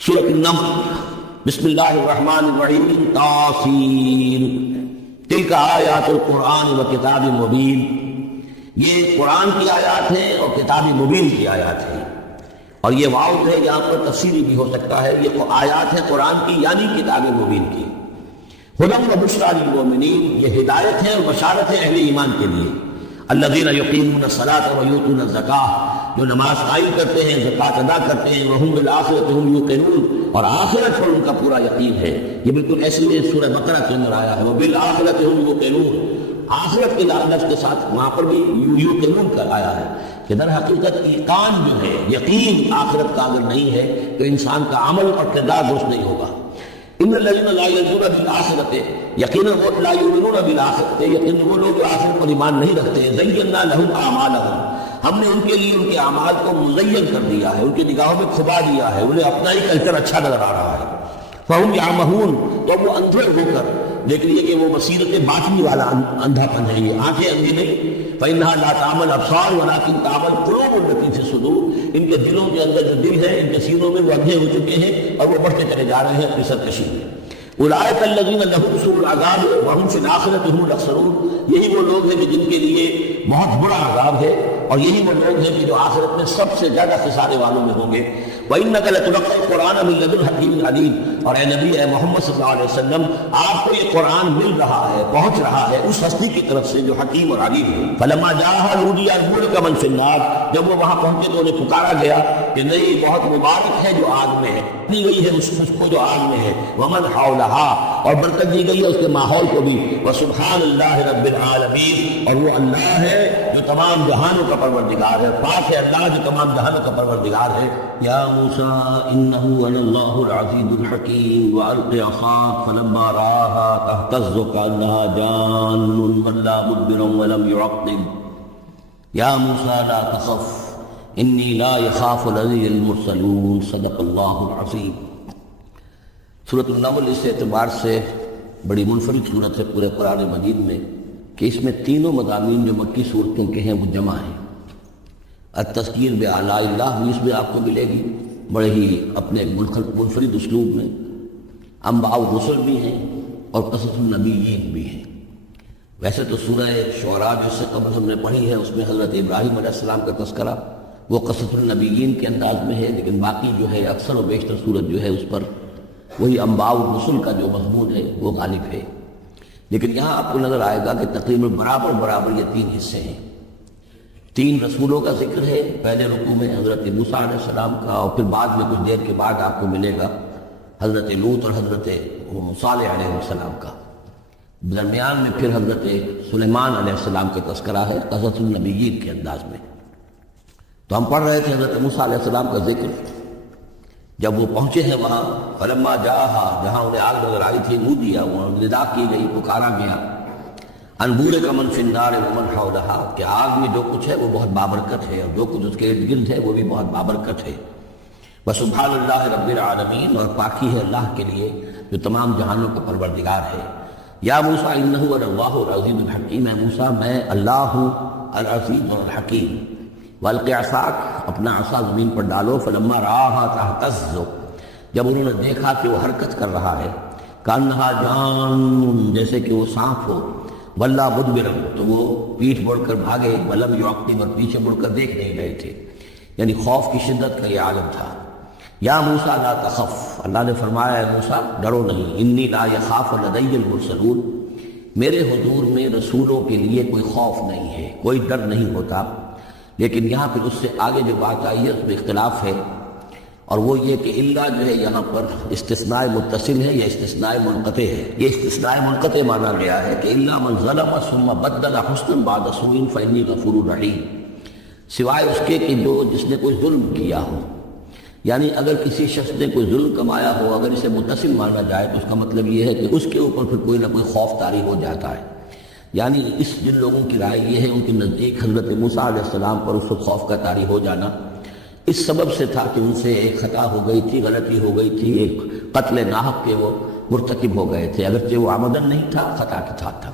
سورۃ النمل بسم اللہ الرحمن الرحیم تاسین تلک آیات القرآن و کتاب مبین، یہ قرآن کی آیات ہیں اور کتاب مبین کی آیات ہیں، اور یہ واو ہے یہاں پر تفسیری بھی ہو سکتا ہے، یہ آیات ہیں قرآن کی یعنی کتاب مبین کی۔ ہدی و بشریٰ للمؤمنین، یہ ہدایت ہے اور بشارت ہے اہل ایمان کے لیے۔ الذین یقیمون الصلاۃ و یؤتون الزکاۃ، جو نماز قائم کرتے ہیں، زکوٰۃ ادا کرتے ہیں، وہم بالآخرۃ ہم یوقنون، اور آخرت پر ان کا پورا یقین ہے۔ یہ بالکل ایسے ہی سورہ بقرہ کے اندر آیا ہے، وبالآخرۃ ہم یوقنون، آخرت کے لفظ کے ساتھ وہاں پر بھی یوقنون کا آیا ہے کہ در حقیقت ایقان جو ہے، یقین آخرت کا اگر نہیں ہے تو انسان کا عمل اور کردار درست نہیں ہوگا۔ ان الذین لا یؤمنون بالآخرۃ، یقیناً وہ لا یؤمنون بالآخرۃ، یقیناً وہ لوگ جو آخرت پر ایمان نہیں رکھتے ہیں، زینا لہم اعمالہم، ہم نے ان کے لیے ان کے اعمال کو مزین کر دیا ہے، ان کی نگاہوں میں کھبا دیا ہے، انہیں اپنا ہی کلچر اچھا نظر آ رہا ہے۔ فہم یعمہون، تو وہ اندھے ہو کر، لیکن یہ کہ وہ بصیرت باطنی والا اندھا پن ہے، یہ آنکھیں اندھی نہیں۔ فإنها لا تعمى الأبصار ولكن تعمى القلوب التي في الصدور، ان کے دلوں کے اندر جو دل ہے، ان کے سینوں میں وہ اندھے ہو چکے ہیں اور وہ بڑھتے چلے جا رہے ہیں اپنی سرکشی میں۔ اولئک الذین لهم سوء العذاب وهم في الآخرة هم الأخسرون، یہی وہ لوگ ہیں کہ جن کے لیے بہت برا عذاب ہے، اور یہی وہ لوگ ہیں کہ جو آخرت میں سب سے زیادہ خسارے والوں میں ہوں گے۔ وَإِنَّكَ لَتُلَقَّى الْقُرْآنَ مِن لَّدُنْ حَكِيمٍ عَلِيمٍ، اور اے نبی، اے محمد صلی اللہ علیہ وسلم، آپ کو یہ قرآن مل رہا ہے، پہنچ رہا ہے اس ہستی کی طرف سے جو حکیم اور علیم ہے۔ فَلَمَّا جَاءَهَا نُودِيَ أَن بُورِكَ مَن فِي النَّارِ، جب وہ وہاں پہنچے تو انہیں پکارا گیا کہ نہیں، بہت مبارک ہے جو آگ میں ہے، دی گئی ہے اس کو جو آگ میں ہے، وَمَنْ حَوْلَهَا، اور برکت دی گئی ہے اس کے ماحول کو بھی، وَسُبْحَانَ اللَّهِ رَبِّ الْعَالَمِينَ، اور وہ اللہ ہے جو تمام جہانوں کا پروردگار ہے، پاک ہے اللہ جو تمام جہانوں کا پروردگار ہے۔ یا موسیٰ انہ انا اللہ العزیز الحکیم والق عصاک فلما رآها تہتز کأنها جان ولا مدبرا ولم يعقب یا موسیٰ لا تخف انی لا يخاف لدی المرسلون۔ صدق اللہ العظیم۔ سورۃ النمل اس اعتبار سے بڑی منفرد صورت ہے پورے قرآن مجید میں کہ اس میں تینوں مضامین جو مکی صورتوں کے ہیں وہ جمع ہیں۔ التذکیر بآلاء اللہ بھی اس میں آپ کو ملے گی، بڑے ہی اپنے منفرد اسلوب میں۔ انباء الرسل بھی ہیں اور قصص النبیین بھی ہیں۔ ویسے تو سورہ شعراء جس سے قبل ہم نے پڑھی ہے اس میں حضرت ابراہیم علیہ السلام کا تذکرہ وہ قصص النبیین کے انداز میں ہے، لیکن باقی جو ہے اکثر و بیشتر صورت جو ہے اس پر وہی انباء الرسل کا جو مضمون ہے وہ غالب ہے۔ لیکن یہاں آپ کو نظر آئے گا کہ تقریباً برابر یہ تین حصے ہیں۔ تین رسولوں کا ذکر ہے، پہلے رکوع میں حضرت موسیٰ علیہ السلام کا، اور پھر بعد میں کچھ دیر کے بعد آپ کو ملے گا حضرت لوط اور حضرت صالح علیہ السلام کا۔ درمیان میں پھر حضرت سلیمان علیہ السلام کا تذکرہ ہے قصص النبیین کے انداز میں۔ تو ہم پڑھ رہے تھے حضرت موسیٰ علیہ السلام کا ذکر، جب وہ پہنچے ہیں وہاں، فلما جاءها، جہاں انہیں آگ نظر آئی تھی، نودیا، وہ ندا کی گئی، پکارا گیا، ان بورک من فی النار ومن حولہا، کہ آگ میں جو کچھ ہے وہ بہت بابرکت ہے اور جو کچھ اس کے ارد گرد ہے وہ بھی بہت بابرکت ہے۔ وسبحان اللہ رب العالمین، اور پاکی ہے اللہ کے لیے جو تمام جہانوں کا پروردگار ہے۔ یا موسیٰ انہ انا اللہ العزیز الحکیم، اے موسیٰ میں اللہ ہوں العزیز اور الحکیم۔ والق عصاک، اپنا عصا زمین پر ڈالو، فلما رآها تہتز، جب انہوں نے دیکھا کہ وہ حرکت کر رہا ہے، کأنها جان، جیسے کہ وہ سانپ ہو، ولا مدبرا، تو وہ پیٹھ مڑ کر بھاگے، ولم یعقب، اور پیچھے مڑ کر دیکھ نہیں رہے تھے، یعنی خوف کی شدت کا یہ عالم تھا۔ یا موسیٰ لا تخف، اللہ نے فرمایا اے موسیٰ ڈرو نہیں، انی لا یخاف لدی المرسلون، میرے حضور میں رسولوں کے لیے کوئی خوف نہیں ہے، کوئی ڈر نہیں ہوتا۔ لیکن یہاں پھر اس سے آگے جو بات آئی ہے اس میں اختلاف ہے، اور وہ یہ کہ اللہ جو ہے یہاں پر استثناء متصل ہے یا استثناء منقطع ہے۔ یہ استثناء منقطع مانا گیا ہے کہ الا من ظلم ثم بدل حسنا بعد سوء فانی غفور رحیم، سوائے اس کے کہ جو جس نے کوئی ظلم کیا ہو، یعنی اگر کسی شخص نے کوئی ظلم کمایا ہو، اگر اسے متصل مانا جائے تو اس کا مطلب یہ ہے کہ اس کے اوپر پھر کوئی نہ کوئی خوف طاری ہو جاتا ہے۔ یعنی اس جن لوگوں کی رائے یہ ہے، ان کے نزدیک حضرت موسیٰ علیہ السلام پر اس وقت خوف کا طاری ہو جانا اس سبب سے تھا کہ ان سے ایک خطا ہو گئی تھی، غلطی ہو گئی تھی، ایک قتل ناحق کے وہ مرتکب ہو گئے تھے، اگرچہ وہ عمدن نہیں تھا، خطا کے ساتھ تھا۔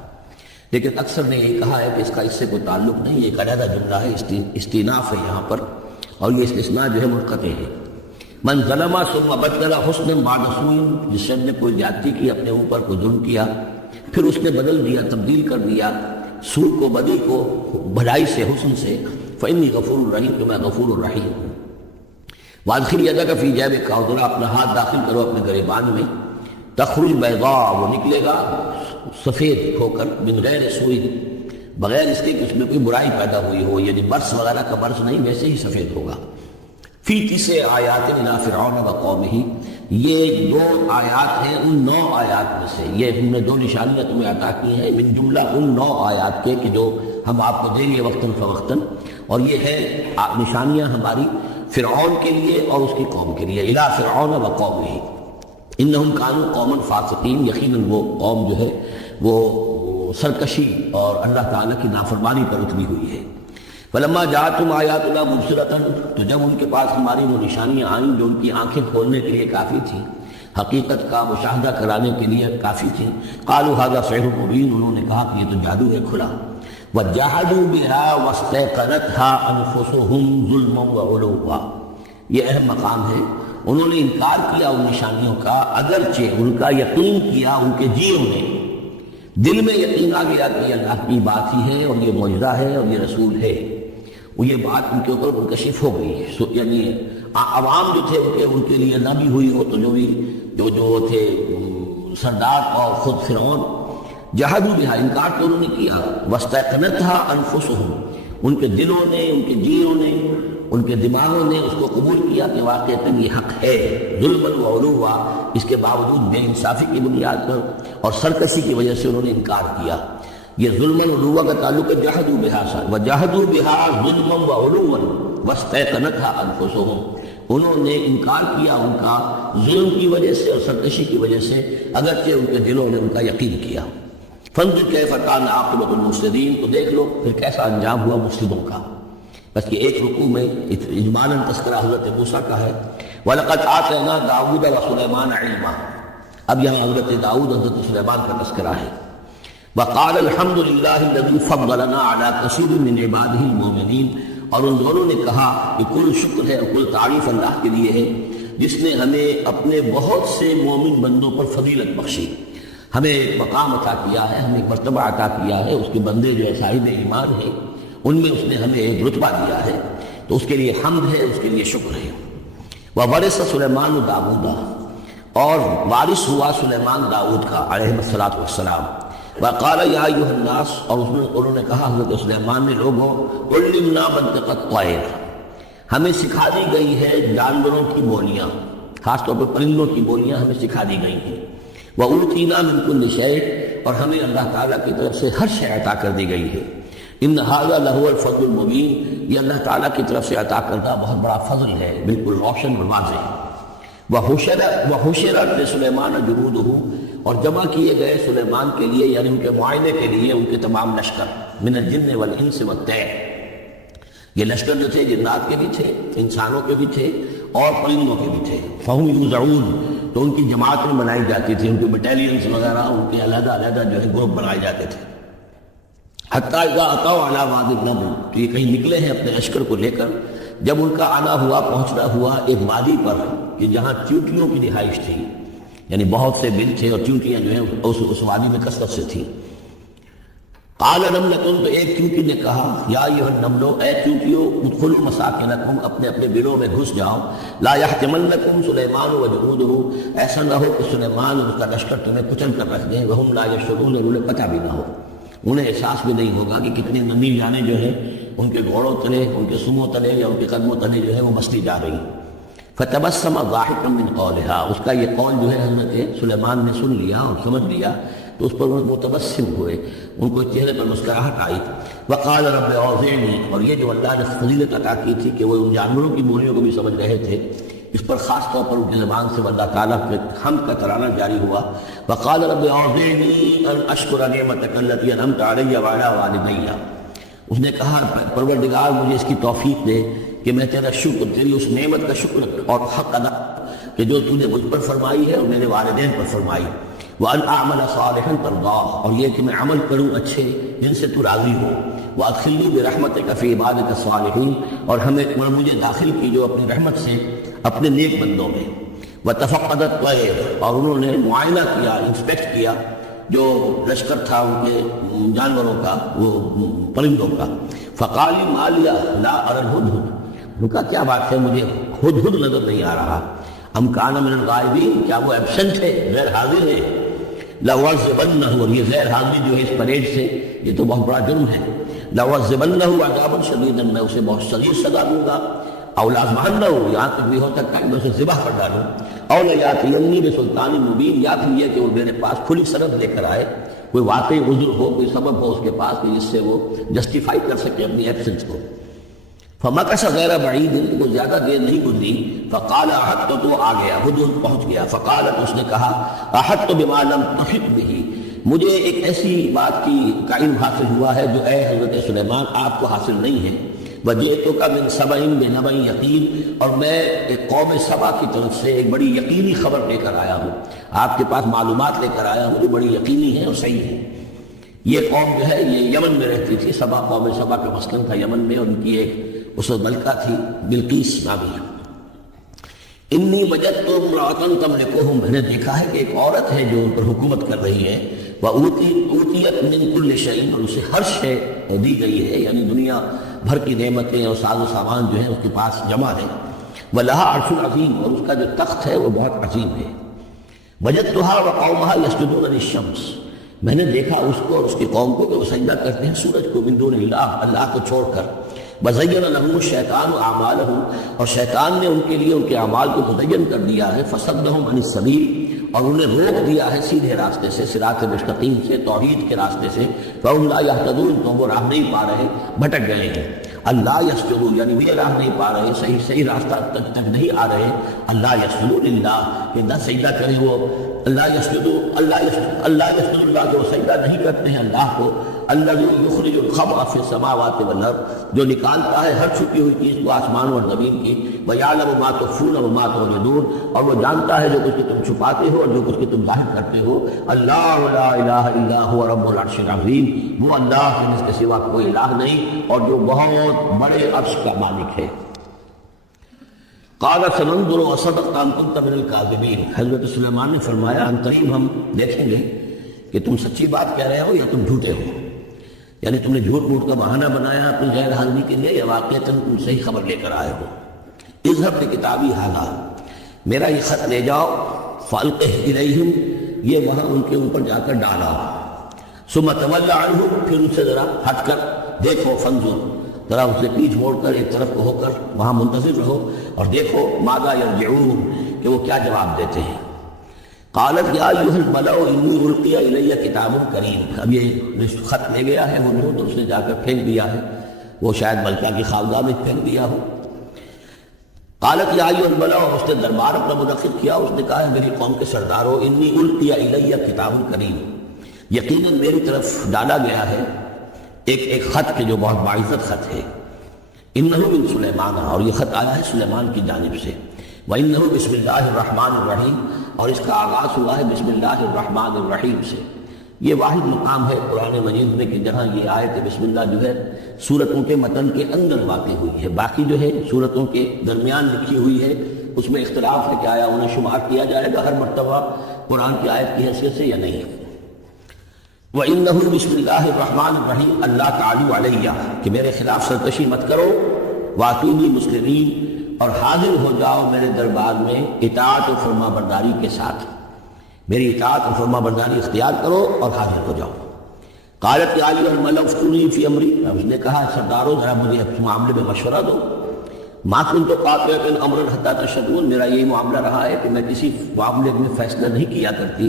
لیکن اکثر نے یہ کہا ہے کہ اس کا اس سے کوئی تعلق نہیں، ایک علیحدہ جملہ ہے، استیناف ہے یہاں پر، اور یہ استثناء جو ہے منقطع ہے۔ من ظلم ثم بدل حسنا بعد سوء، جس شخص نے کوئی زیادتی کی، اپنے اوپر کوئی ظلم کیا، پھر اس نے بدل دیا، تبدیل کر دیا سوء کو، بدی کو، بھلائی سے، حسن سے، فإنی غفور رحیم، تو میں غفور الرحیم ہوں۔ وادخل یدک فی جیبک، اور ذرا اپنا ہاتھ داخل کرو اپنے گریبان میں، تخرج بیضاء، وہ نکلے گا سفید ہو کر، من غیر سوء، بغیر اس کے کہ اس میں کوئی برائی پیدا ہوئی ہو، یعنی برس وغیرہ کا برس نہیں، ویسے ہی سفید ہوگا۔ فی 9 آیات الی فرعون و قومہ، یہ 2 آیات ہیں ان 9 آیات میں سے، یہ ہم نے 2 نشانیاں تمہیں عطا کی ہیں من جملہ ان 9 آیات کے کہ جو ہم آپ کو دیں گے وقتاً فوقتاً، اور یہ ہے نشانیاں ہماری فرعون کے لیے اور اس کی قوم کے لیے، الی فرعون و قومہ انہم کانوا قوما فاسقین، یقیناً وہ قوم جو ہے وہ سرکشی اور اللہ تعالیٰ کی نافرمانی پر اتری ہوئی ہے۔ فلما جاءتهم آیاتنا مبصرۃ، تو جب ان کے پاس ہماری وہ نشانیاں آئیں جو ان کی آنکھیں کھولنے کے لیے کافی تھیں، حقیقت کا مشاہدہ کرانے کے لیے کافی تھیں، قالوا ھذا سحر مبین، انہوں نے کہا کہ یہ تو جادو ہے کھلا، وجحدوا بها واستيقنتها انفسهم ظلما وعلوا، یہ اہم مقام ہے، انہوں نے انکار کیا ان نشانیوں کا، اگرچہ ان کا یقین کیا ان کے جیوں نے، دل میں یقین آ گیا کہ یہ اللہ کی بات ہی ہے اور یہ معجزہ ہے اور یہ رسول ہے، وہ یہ بات ان کے اوپر منکشف ہو گئی، یعنی عوام جو تھے ان کے لیے نہ بھی ہوئی ہو تو جو تھے سردار اور خود فرعون، جحدوا بہا، انکار تو انہوں نے کیا، واستيقنتها انفسهم، ان کے دلوں نے، ان کے جیوں نے، ان کے دماغوں نے اس کو قبول کیا کہ واقعتاً یہ حق ہے، ظلما وعلوا، اس کے باوجود بے انصافی کی بنیاد پر اور سرکشی کی وجہ سے انہوں نے انکار کیا۔ یہ ظلما وعلوا کا تعلق ہے جحدوا بہا سے، وجحدوا بہا ظلما وعلوا واستيقنتها انفسهم، انہوں نے انکار کیا ان کا ظلم کی وجہ سے اور سرکشی کی وجہ سے، اگرچہ ان کے دلوں نے ان کا یقین کیا۔ فانظر کیف کان عاقبۃ المفسدین، تو دیکھ لو پھر کیسا انجام ہوا مفسدوں کا۔ بس کہ ایک رکوع میں اجمالاً تذکرہ حضرت موسیٰ کا ہے، وَلَقَدْ آتَيْنَا دَاوُودَ وَسُلَيْمَانَ عِلْمًا، اب یہاں حضرت داؤد حضرت سلیمان کا تذکرہ ہے۔ وَقَالَ الْحَمْدُ لِلَّهِ الَّذِي فَضَّلَنَا عَلَىٰ كَثِيرٍ مِّنْ عِبَادِهِ الْمُؤْمِنِينَ، اور ان دونوں نے کہا کہ کل شکر ہے اور کل تعریف اللہ کے لیے ہے جس نے ہمیں اپنے بہت سے مومن بندوں پر فضیلت بخشی، ہمیں ایک مقام عطا کیا ہے، ہمیں ایک مرتبہ عطا کیا ہے، اس کے بندے جو صاحب ایمان ہیں ان میں اس نے ہمیں ایک رتبہ دیا ہے، تو اس کے لیے حمد ہے، اس کے لیے شکر ہے۔ وَوَرِثَ سُلَيْمَانُ دَاوُودَ، اور وارث ہوا سلیمان داؤد کا علیہ السلام۔ وَقَالَ يَا أَيُّهَا النَّاسُ، اور انہوں نے کہا حضرت سلیمان نے، لوگوں عُلِّمْنَا مَنطِقَ الطَّيْرِ، ہمیں سکھا دی گئی ہے جانوروں کی بولیاں، خاص طور پر پرندوں کی بولیاں ہمیں سکھا دی گئی ہیں۔ وَأُوتِينَا مِن كُلِّ شَيْءٍ، اور ہمیں اللہ تعالیٰ کی طرف سے ہر شے عطا کر دی گئی ہے۔ ان هذا لهو الفضل المبین، یہ اللہ تعالیٰ کی طرف سے عطا کردہ بہت بڑا فضل ہے، بالکل روشن اور واضح۔ وَحُشِرَتْ لِسُلَيْمَانَ جُنُودُهُ، اور جمع کیے گئے سلیمان کے لیے، یعنی ان کے معائنے کے لیے، ان کے تمام لشکر، من الجن والانس والطیر، یہ لشکر جو تھے جنات کے بھی تھے، انسانوں کے بھی تھے اور پرندوں کے بھی تھے۔ فَهُمْ يُوزَعُونَ، تو ان کی جماعت میں بنائی جاتی تھی، ان کے بٹالینز وغیرہ، ان کے علیحدہ علیحدہ جو ہے گروپ بنائے جاتے تھے۔ حتیٰ اذا اتوا علی وادی النمل، تو یہ کہیں نکلے ہیں اپنے لشکر کو لے کر، جب ان کا آنا ہوا، پہنچنا ہوا ایک وادی پر کہ جہاں چیونٹیوں کی رہائش تھی، یعنی بہت سے بل تھے اور چیونٹیاں جو ہیں اس وادی میں کثرت سے تھیں۔ قال نملۃ، تو ایک چیونٹی نے کہا، یا ایھا النمل، اے چیونٹیوں، ادخلوا مساکنکم، اپنے اپنے بلوں میں گھس جاؤ، لا یحطمنکم سلیمان وجنودہ، ایسا نہ ہو کہ سلیمان اور اس کا لشکر تمہیں کچل کر رکھ دیں، وہم لا یشعرون، انہیں پتہ بھی نہ ہو، انہیں احساس بھی نہیں ہوگا کہ کتنی ننھی جانیں جو ہیں ان کے گھوڑوں تلے، ان کے سموں تلے یا ان کے قدموں تلے جو ہے وہ مستی جا رہی۔ فتبسم ضاحکا من قولها، اس کا یہ قول جو ہے حضرت سلیمان نے سن لیا اور سمجھ لیا، تو اس پر وہ متبسم ہوئے، ان کو چہرے پر مسکراہٹ آئی۔ وقال رب اوزعنی، اور یہ جو اللہ نے فضیلت عطا کی تھی کہ وہ ان جانوروں کی بولیوں کو بھی سمجھ رہے تھے، اس پر خاص طور پر ان کی زبان سے اللہ تعالیٰ کے حمد کا ترانہ جاری ہوا۔ وقال رب اوزعنی ان اشکر نعمتک التی انعمت علی وعلی والدی، اس نے کہا پروردگار مجھے اس کی توفیق دے کہ میں تیرا شکر، تیری اس نعمت کا شکر اور حق ادا کہ جو تو نے مجھ پر فرمائی ہے اور میرے والدین پر فرمائی۔ وَأَنْ أَعْمَلَ صَالِحًا تَرْضَاهُ، اور یہ کہ میں عمل کروں اچھے جن سے تو راضی ہو۔ وَأَدْخِلْنِي بِرَحْمَتِكَ فِي عِبَادِكَ الصَّالِحِينَ، اور مجھے داخل کیجو اپنی رحمت سے اپنے نیک بندوں میں، وتفقدت الطیر، اور انہوں نے معائنہ کیا، انسپیکٹ کیا جو لشکر تھا ان کے جانوروں کا، وہ پرندوں کا، فقال ما لی لا اری الہدہد، ان کا کیا بات ہے مجھے ہدہد نظر نہیں آ رہا، ام کان من الغائبین، کیا وہ ایبسنٹ ہے، غیر حاضر ہے، لَأُعَذِّبَنَّهُ، اور یہ غیر حاضری جو ہے اس پریڈ سے یہ تو بہت بڑا جرم ہے، لَأُعَذِّبَنَّهُ عَذَابًا شَدِيدًا، میں اسے بہت شدید سزا دوں گا، او لَأَذْبَحَنَّهُ، یہاں تک بھی ہو سکتا ہے میں اسے ذبح کر ڈالوں، او لَيَأْتِيَنِّی بِسُلْطَانٍ مُبِینٍ، یا پھر یہ کہ وہ میرے پاس کھلی سند لے کر آئے، کوئی واقعی عذر ہو، کوئی سبب ہو اس کے پاس کہ جس سے وہ جسٹیفائی کر سکے اپنی ایبسنس کو۔ فمکث غیر بعید، کو زیادہ دیر نہیں گزری، فقال احطت، تو آ گیا، حدود پہنچ گیا، فقالت، اس نے کہا احطت بما لم تحط به، مجھے ایک ایسی بات کی کا علم حاصل ہوا ہے جو اے حضرت سلیمان آپ کو حاصل نہیں ہے، وجئتک من سبع بنبأ یقین، اور میں ایک قوم سبا کی طرف سے ایک بڑی یقینی خبر لے کر آیا ہوں، آپ کے پاس معلومات لے کر آیا ہوں جو بڑی یقینی ہے اور صحیح ہے۔ یہ قوم جو ہے یہ یمن میں رہتی تھی، سبا، قوم سبا کا مسکن تھا یمن میں، ان کی ایک اس وقت ملکہ تھی بلقیس نامی۔ انی وجدت امرأۃ تملکہم، میں نے دیکھا ہے کہ ایک عورت ہے جو ان پر حکومت کر رہی ہے، وَأُوتِیَتْ مِن كُلِّ شَيْءٍ، اور اسے ہر شے دی گئی ہے، یعنی دنیا بھر کی نعمتیں اور ساز و سامان جو ہے اس کے پاس جمع ہے، وَلَهَا عَرْشٌ عَظِيمٌ، اور اس کا جو تخت ہے وہ بہت عظیم ہے، وَجَدتُّهَا وَقَوْمَهَا يَسْجُدُونَ لِلشَّمْسِ، میں نے دیکھا اس کو اور اس کی قوم کو کہ وہ سجدہ کرتے ہیں سورج کو، من دون اللہ، اللہ کو چھوڑ کر، وَزَيَّنَ لَهُمُ الشَّيْطَانُ أَعْمَالَهُمْ، اور شیطان نے ان کے لیے ان کے اعمال کو مزین کر دیا ہے، فَصَدَّهُمْ عَنِ السَّبِيلِ، اور انہیں روک دیا ہے سیدھے راستے سے، صراط مستقیم سے، توحید کے راستے سے، فَهُمْ لَا يَهْتَدُونَ، تو وہ راہ نہیں پا رہے، بھٹک گئے ہیں، اللہ یسجدوا، یعنی وہ راہ نہیں پا رہے، صحیح راستہ تک نہیں آ رہے، اللہ یسجدوا للہ، کہ نہ سجدہ کریں وہ، اللہ یسجدوا، اللہ یسجدوا اللہ، جو سجدہ نہیں کرتے ہیں اللہ کو، الذی یخرج الخبء فی السماوات والارض، جو نکالتا ہے ہر چھپی ہوئی چیز کو آسمان اور زمین کی، ویعلم ما تخفون وما تعلنون، اور وہ جانتا ہے جو کچھ کہ تم چھپاتے ہو اور جو کچھ کہ تم ظاہر کرتے ہو، اللہ لا الہ الا هو رب العرش العظیم، وہ اللہ ہے جس کے سوا کوئی الہ نہیں اور جو بہت بڑے عرش کا مالک ہے۔ قال سننظر اصدقت ام كنت من الكاذبین، حضرت سلیمان نے فرمایا ان قریب ہم دیکھیں گے کہ تم سچی بات کہہ رہے ہو یا تم جھوٹے ہو، یعنی تم نے جھوٹ موٹ کا بہانہ بنایا اپنی غیر حاضری کے لیے، یا واقعتاً تم صحیح خبر لے کر آئے ہو۔ اذهب بکتابی ھذا، میرا یہ خط لے جاؤ، فالقہ الیہم، یہ وہاں ان کے اوپر جا کر ڈالا، ثم تول عنہم، پھر ان سے ذرا ہٹ کر دیکھو، فانظر، ذرا اس سے پیچھ موڑ کر ایک طرف کو ہو کر وہاں منتظر رہو اور دیکھو، ماذا یرجعون، کہ وہ کیا جواب دیتے ہیں۔ قالت یا ایھا الملأ انی القی الی کتاب کریم، اب یہ خط لے گیا ہے وہ تو اس نے جا کر پھینک دیا ہے، وہ شاید ملکہ کی خانقاہ میں پھینک دیا ہو۔ قالت یا ایھا الملأ، اس نے دربار اپنا منعقد کیا، اس نے کہا ہے میری قوم کے سردارو، انی القی الی کتاب کریم، یقیناً میری طرف ڈالا گیا ہے ایک خط کے جو بہت باعزت خط ہے، انہ من سلیمان، اور یہ خط آیا ہے سلیمان کی جانب سے، وَإِنَّهُ بسم اللہ الرحمن الرحیم، اور اس کا آغاز ہوا ہے بسم اللہ الرحمن الرحیم سے۔ یہ واحد مقام ہے قرآن مجید میں کہ جہاں یہ آیت بسم اللہ جو ہے سورتوں کے متن کے اندر واقع ہوئی ہے، باقی جو ہے سورتوں کے درمیان لکھی ہوئی ہے، اس میں اختلاف ہے کہ آیا انہیں شمار کیا جائے گا ہر مرتبہ قرآن کی آیت کی حیثیت سے یا نہیں۔ وَإِنَّهُ بسم اللہ الرحمن الرحیم، اللہ تعالی علیہ، کہ میرے خلاف سرکشی مت کرو، وَأَتُونِی مُسْلِمِین، اور حاضر ہو جاؤ میرے دربار میں اطاعت و فرما برداری کے ساتھ، میری اطاعت و فرما برداری اختیار کرو اور حاضر ہو جاؤ۔ قالت یا ایھا الملأ افتونی فی امری، اس نے کہا سردارو ذرا مجھے اس معاملے میں مشورہ دو، ما کنت قاطعۃ امرا حتی تشهدون، میرا یہ معاملہ رہا ہے کہ میں کسی معاملے میں فیصلہ نہیں کیا کرتی،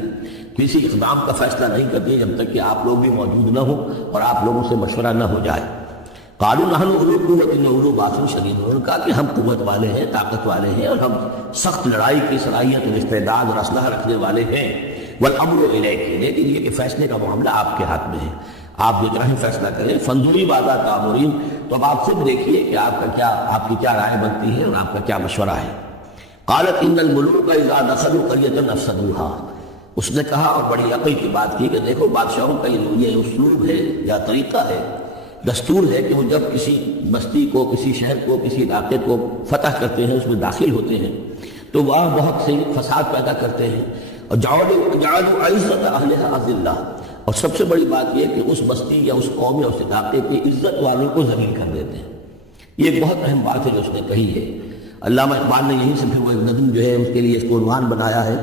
کسی اقدام کا فیصلہ نہیں کرتی جب تک کہ آپ لوگ بھی موجود نہ ہوں اور آپ لوگوں سے مشورہ نہ ہو جائے۔ قالوا نحن اولو قوۃ واولو باس شدید، انہوں نے کہا کہ ہم قوت والے ہیں، طاقت والے ہیں، اور ہم سخت لڑائی کی صلاحیت اور استعداد اور اسلحہ رکھنے والے ہیں، والامر الیک، لیکن یہ کہ فیصلے کا معاملہ آپ کے ہاتھ میں ہے، آپ جو چاہیں فیصلہ کریں، فانظری ماذا تأمرین، تو اب آپ خود دیکھیے کہ آپ کی کیا رائے بنتی ہے اور آپ کا کیا مشورہ ہے۔ قالت ان الملوک اذا دخلوا قریۃ افسدوها، اس نے کہا اور بڑی عقل کی بات کی کہ دیکھو بادشاہوں کا یہ اسلوب ہے یا طریقہ ہے، دستور ہے کہ وہ جب کسی بستی کو، کسی شہر کو، کسی علاقے کو فتح کرتے ہیں، اس میں داخل ہوتے ہیں، تو وہاں بہت سے فساد پیدا کرتے ہیں، اور جعلوا عزت اہلھا اذلہ، اور سب سے بڑی بات یہ کہ اس بستی یا اس قوم یا اس علاقے کی عزت والوں کو ذلیل کر دیتے ہیں۔ یہ ایک بہت اہم بات ہے جو اس نے کہی ہے۔ علامہ اقبال نے یہیں سے پھر وہ ایک نظم جو ہے اس کے لیے اس کو عنوان بنایا ہے،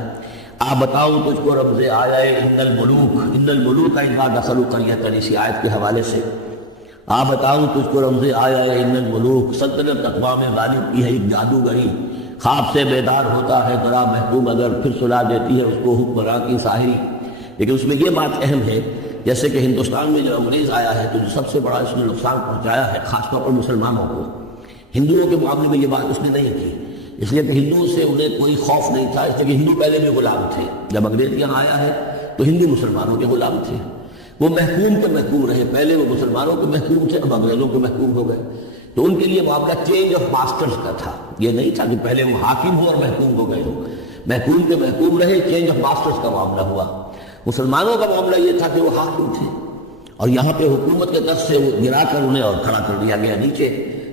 آپ بتاؤ تجھ کو رمز آیا ان الملوک اذا دخلوا قریۃ، اسی آیت کے حوالے سے آپ بتاؤں تجھ کو رمز آیا ہے ان الملوک، سلطنت اقوام غالب کی ہے ایک جادوگری، خواب سے بیدار ہوتا ہے ذرا محکوم اگر، پھر سلا دیتی ہے اس کو حکمراں کی ساحری۔ لیکن اس میں یہ بات اہم ہے، جیسے کہ ہندوستان میں جو انگریز آیا ہے تو جو سب سے بڑا اس نے نقصان پہنچایا ہے خاص طور پر مسلمانوں کو، ہندوؤں کے معاملے میں یہ بات اس نے نہیں کی، اس لیے کہ ہندوؤں سے انہیں کوئی خوف نہیں تھا، اس لیے کہ ہندو پہلے بھی غلام تھے۔ جب انگریز یہاں آیا ہے تو ہندو مسلمانوں کے غلام تھے، وہ محکوم کے محکوم رہے، پہلے وہ مسلمانوں کے محکوم تھے، اب انگریزوں کے محکوم ہو گئے۔ تو ان کے لیے معاملہ چینج آف ماسٹرز کا تھا، یہ نہیں تھا کہ پہلے وہ حاکم ہو اور محکوم ہو گئے ہو، محکوم کے محکوم رہے، چینج آف ماسٹرز کا معاملہ ہوا۔ مسلمانوں کا معاملہ یہ تھا کہ وہ حاکم تھے، اور یہاں پہ حکومت کے طرف سے گرا کر انہیں اور کھڑا کر دیا گیا نیچے،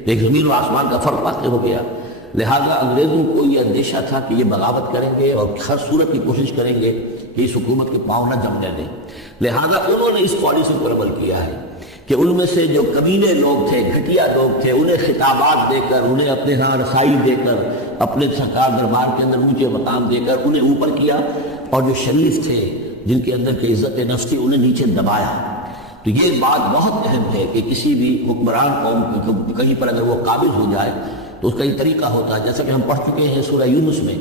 ایک زمین و آسمان کا فرق واقع ہو گیا۔ لہذا انگریزوں کو یہ اندیشہ تھا کہ یہ بغاوت کریں گے اور ہر صورت کی کوشش کریں گے کہ اس حکومت کے پاؤں نہ جمنے دیں، لہذا انہوں نے اس پالیسی پر عمل کیا ہے کہ ان میں سے جو کمینے لوگ تھے، گھٹیا لوگ تھے، انہیں خطابات دے کر، انہیں اپنے ہاں رسائی دے کر، اپنے سرکار دربار کے اندر اونچے مقام دے کر انہیں اوپر کیا، اور جو شریف تھے جن کے اندر کی عزت نفس تھی انہیں نیچے دبایا۔ تو یہ بات بہت اہم ہے کہ کسی بھی حکمران قوم کہیں پر اگر وہ قابض ہو جائے تو اس کا یہ طریقہ ہوتا ہے، جیسا کہ ہم پڑھ چکے ہیں سورہ یونس میں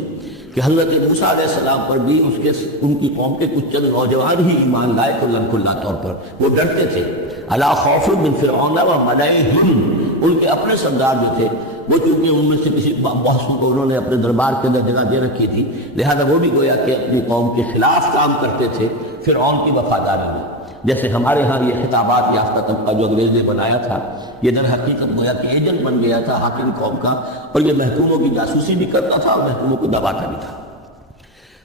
کہ حضرت موسیٰ علیہ السلام پر بھی ان کی قوم کے کچھ چند نوجوان ہی ایمان لائے کھلا طور پر، وہ ڈرتے تھے۔ الا خوف من فرعون وملئهم، ان کے اپنے سردار جو تھے وہ چونکہ ان میں سے کسی بہت کو انہوں نے اپنے دربار کے اندر جگہ دے رکھی تھی، لہذا وہ بھی گویا کہ اپنی قوم کے خلاف کام کرتے تھے فرعون کی وفاداری میں۔ جیسے ہمارے ہاں یہ خطابات یافتہ طبقہ جو انگریز نے بنایا تھا، یہ در حقیقت گویا کہ ایجنٹ بن گیا تھا حاکم قوم کا، اور یہ محکوموں کی جاسوسی بھی کرتا تھا اور محکوموں کو دباتا بھی تھا۔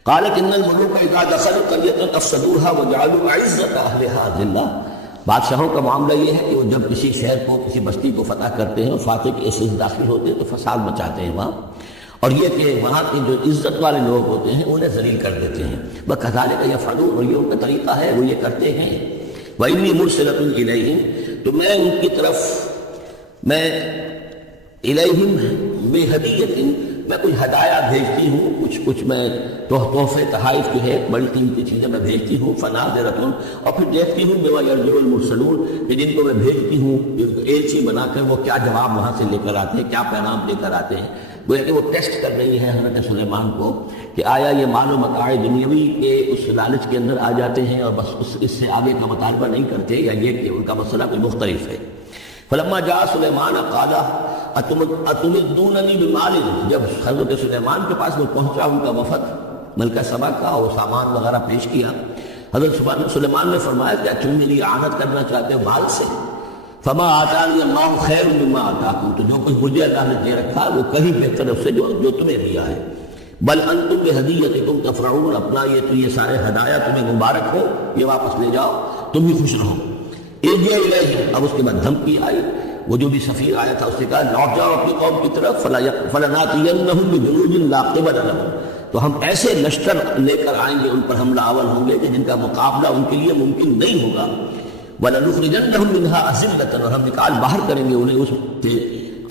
قالت ان الملوک اذا دخلوا قرية افسدوها وجعلوا عزة اهلها ذلة، بادشاہوں کا معاملہ یہ ہے کہ وہ جب کسی شہر کو، کسی بستی کو فتح کرتے ہیں اور فاتح کے ایسے داخل ہوتے ہیں تو فساد مچاتے ہیں وہاں، اور یہ کہ وہاں کے جو عزت والے لوگ ہوتے ہیں انہیں ذلیل کر دیتے ہیں۔ وَكَذَلِكَ يَفْعَلُونَ، اور یہ ان کا طریقہ ہے، وہ یہ کرتے ہیں۔ وَإِنِّي مُرْسِلَةٌ إِلَيْهِمْ، تو میں ان کی طرف، میں إِلَيْهِمْ بِهَدِيَّةٍ، میں کچھ ہدایہ بھیجتی ہوں، کچھ میں تحفے تحائف جو ہے بڑی قیمتی چیزیں میں بھیجتی ہوں۔ فَنَاظِرَةٌ، اور پھر دیکھتی ہوں بِمَا يَرْجِعُ الْمُرْسَلُونَ، کہ جن کو میں بھیجتی ہوں ایلچی بنا کر وہ کیا جواب وہاں سے لے کر آتے ہیں، کیا پیغام لے کر آتے ہیں۔ گویا کہ وہ ٹیسٹ کر رہی ہے حضرت سلیمان کو کہ آیا یہ مال و متاع دنیاوی کے اس لالچ کے اندر آ جاتے ہیں اور بس اس سے آگے کا مطالبہ نہیں کرتے، یا یہ کہ ان کا مسئلہ کوئی مختلف ہے۔ فلما جاء سلیمان قال اتمدوننی بمال، جب حضرت سلیمان کے پاس وہ پہنچا ان کا وفد ملکہ سبا کا، اور سامان وغیرہ پیش کیا، حضرت سلیمان نے فرمایا کہ تم میری اعانت کرنا چاہتے ہو مال سے؟ فما آتانی اللہ خیر مما آتاکم، تو جو کچھ مجھے اللہ نے دے رکھا وہ کہیں بہتر اس سے جو تمہیں دیا ہے۔ بل انتم بہدیتکم تفرحون، اپنا یہ سارے ہدایہ تمہیں مبارک ہو، یہ واپس لے جاؤ، تم بھی خوش رہو۔ ارجع الیہم، اب اس کے بعد دھمکی آئی، وہ جو بھی سفیر آیا تھا اس نے کہا لوٹ جاؤ اپنی قوم کی طرف، فلناتینہم بجنود لا قبل لہم، تو ہم ایسے لشکر لے کر آئیں گے، ان پر حملہ آور ہوں گے کہ جن کا مقابلہ ان کے لیے ممکن نہیں ہوگا۔ وَلَنُخْرِجَنَّهُمْ مِنْهَا أَذِلَّةً، اور ہم نکال باہر کریں گے انہیں اس سے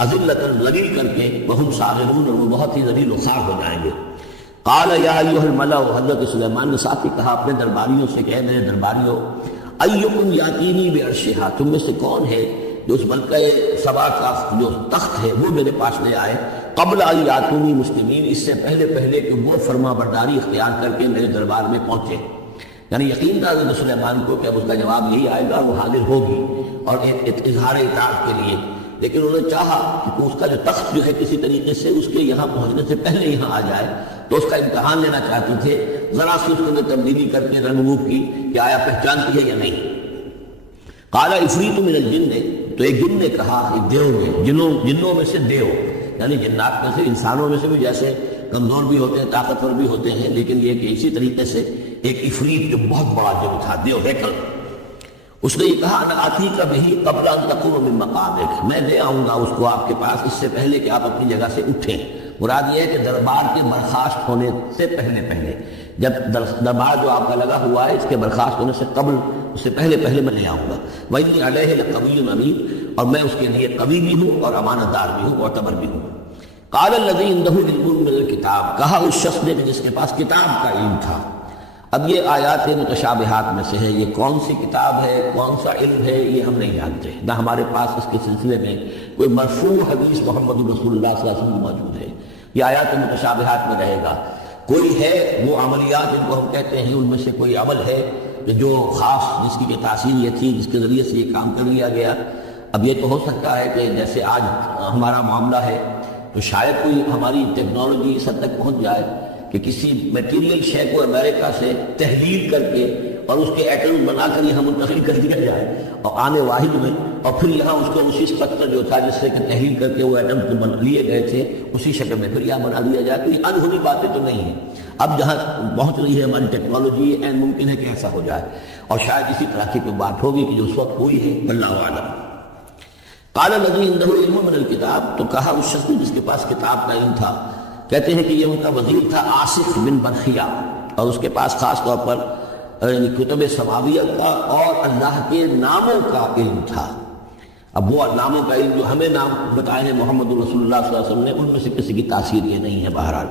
أَذِلَّةً، ذلیل کر کے، وَهُمْ صَاغِرُونَ، اور وہ بہت ہی ذلیل و خوار ہو جائیں گے۔ قَالَ يَا أَيُّهَا الْمَلَأُ، حضرت سلیمان نے ساتھ ہی کہا اپنے درباریوں سے کہ میرے درباریوں، أَيُّكُمْ يَأْتِينِي بِعَرْشِهَا، تم میں سے کون ہے جو اس ملکہ سبا کا جو تخت ہے وہ میرے پاس لے آئے، قبل أن يأتوني مسلمین، اس سے پہلے کہ وہ فرما برداری اختیار کر کے میرے دربار میں پہنچے۔ یعنی یقین تھا حضرت سلیمان کو کہ اب اس کا جواب یہی آئے گا، وہ حاضر ہوگی اور ایک اظہار اطاعت کے لیے، لیکن انہوں نے چاہا کہ اس کا جو تخت جو ہے کسی طریقے سے اس کے یہاں پہنچنے سے پہلے یہاں آ جائے، تو اس کا امتحان لینا چاہتے تھے، ذرا سی اس کے اندر تبدیلی کر کے رنگ کی کہ آیا پہچانتی ہے یا نہیں۔ قال عفریت من الجن، تو ایک جن نے کہا، ایک دیو میں، جنوں میں سے دیو، یعنی جنات میں سے، انسانوں میں سے بھی جیسے کمزور بھی ہوتے ہیں، طاقتور بھی ہوتے ہیں، لیکن یہ کہ اسی طریقے سے ایک عفریت جو بہت بڑا جن تھا، دیو ہیکل، اس نے یہ کہا انا آتی کا بھی قبل ان تقوم من مقامک، میں لے آؤں گا اس کو آپ کے پاس اس سے پہلے کہ آپ اپنی جگہ سے اٹھیں۔ مراد یہ ہے کہ دربار کے برخاست ہونے سے پہلے جب دربار جو آپ کا لگا ہوا ہے اس کے برخاست ہونے سے قبل، اس سے پہلے میں لے آؤں گا۔ وَإِنِّي عَلَيْهِ لَقَوِيٌّ أَمِينٌ، اور میں اس کے لیے قوی بھی ہوں اور امانت دار بھی ہوں، معتبر بھی ہوں۔ قَالَ الَّذِي عِندَهُ عِلْمٌ مِّنَ الْكِتَابِ، کہا اس شخص نے جس کے پاس کتاب کا علم تھا۔ اب یہ آیات متشابہات میں سے ہے، یہ کون سی کتاب ہے، کون سا علم ہے، یہ ہم نہیں جانتے، نہ ہمارے پاس اس کے سلسلے میں کوئی مرفوع حدیث محمد رسول اللہ صلی اللہ علیہ وسلم موجود ہے۔ یہ آیات متشابہات میں رہے گا۔ کوئی ہے وہ عملیات جن کو ہم کہتے ہیں، ان میں سے کوئی عمل ہے جو خاص جس کی تاثیر یہ تھی، جس کے ذریعے سے یہ کام کر لیا گیا۔ اب یہ تو ہو سکتا ہے کہ جیسے آج ہمارا معاملہ ہے تو شاید کوئی ہماری ٹیکنالوجی اس حد تک پہنچ جائے کہ کسی میٹیریل شے کو امریکہ سے تحلیل کر کے اور اس کے ایٹم بنا کر یہاں منتقل کر دیا جائے اور آنے واحد میں، اور پھر یہاں اس کو اسی اسٹرکچر جو تھا جس سے کہ تحلیل کر کے وہ ایٹم کو بن لیے گئے تھے اسی شکل میں پھر یہاں بنا دیا جائے۔ تو یہ انہونی باتیں تو نہیں ہیں۔ اب جہاں پہنچ رہی ہے ہماری ٹیکنالوجی، یہ ممکن ہے کہ ایسا ہو جائے، اور شاید اسی طرح کی کوئی بات ہوگی کہ جو اس وقت ہوئی ہے، واللہ اعلم۔ قال الذی عنده علم من الکتاب، تو کہا اس شخص جس کے پاس کتاب کا علم تھا، کہتے ہیں کہ یہ ان کا وزیر تھا آصف بن برخیہ، اور اس کے پاس خاص طور پر کتب سماویت کا اور اللہ کے ناموں کا علم تھا۔ اب وہ ناموں کا علم جو ہمیں نام بتائے ہیں محمد رسول اللہ صلی اللہ علیہ وسلم نے، ان میں سے کسی کی تاثیر یہ نہیں ہے بہرحال،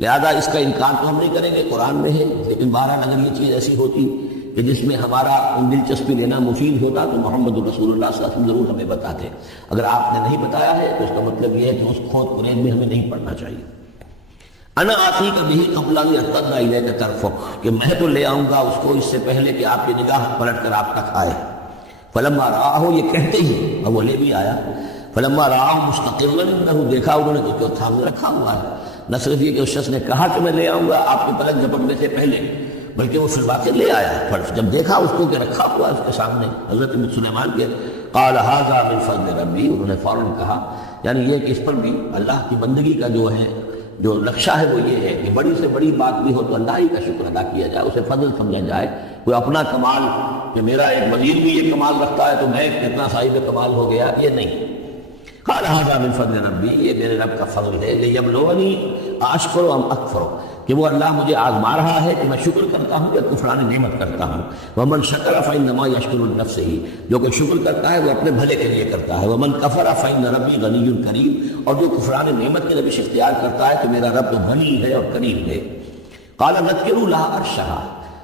لہذا اس کا انکار تو ہم نہیں کریں گے، قرآن میں ہے، لیکن بہرحال اگر یہ چیز ایسی ہوتی کہ جس میں ہمارا دلچسپی لینا مفید ہوتا تو محمد رسول اللہ صلی اللہ علیہ وسلم ضرور ہمیں بتاتے۔ اگر آپ نے نہیں بتایا ہے تو اس کا مطلب یہ ہے کہ اس کھود فریب میں ہمیں نہیں پڑھنا چاہیے۔ انا آتی کا بھی قبل ان یرتد الیک طرفک، کہ میں تو لے آؤں گا اس کو اس سے پہلے کہ آپ کی نگاہ پلٹ کر آپ کا کھائے۔ فلما رآہ، یہ کہتے ہی اور وہ لے بھی آیا، فلما رآہ مستقلا عنده، دیکھا انہوں نے کہ تھامے رکھا ہوا ہے۔ نہ صرف یہ کہ اس شخص نے کہا کہ میں لے آؤں گا آپ کے پلک جھپکنے سے پہلے، بلکہ وہ پھر واقع لے آیا۔ پھر جب دیکھا اس کو کہ رکھا ہوا اس کے سامنے حضرت سلیمان کے، قال ھذا من فضل ربی، انہوں نے فوراً کہا، یعنی یہ کہ اس پر بھی اللہ کی بندگی کا جو نقشہ ہے وہ یہ ہے کہ بڑی سے بڑی بات بھی ہو تو اللہ ہی کا شکر ادا کیا جائے، اسے فضل سمجھا جائے۔ کوئی اپنا کمال کہ میرا ایک وزیر بھی یہ کمال رکھتا ہے تو میں اتنا صاحب کمال ہو گیا، یہ نہیں۔ قال ھذا من فضل ربی، یہ میرے رب کا فضل ہے، لیبلونی اشکر ام اکفر، کہ وہ اللہ مجھے آزما رہا ہے کہ میں شکر کرتا ہوں یا کفران نعمت کرتا ہوں۔ ومن شکر فانما یشکر لنفسہ، جو کہ شکر کرتا ہے وہ اپنے بھلے کے لیے کرتا ہے۔ ومن کفر فان ربی غنی کریم، اور جو کفران نعمت کی روش اختیار کرتا ہے تو میرا رب تو غنی ہے اور کریم ہے۔ قال نذکروا لها عرشها،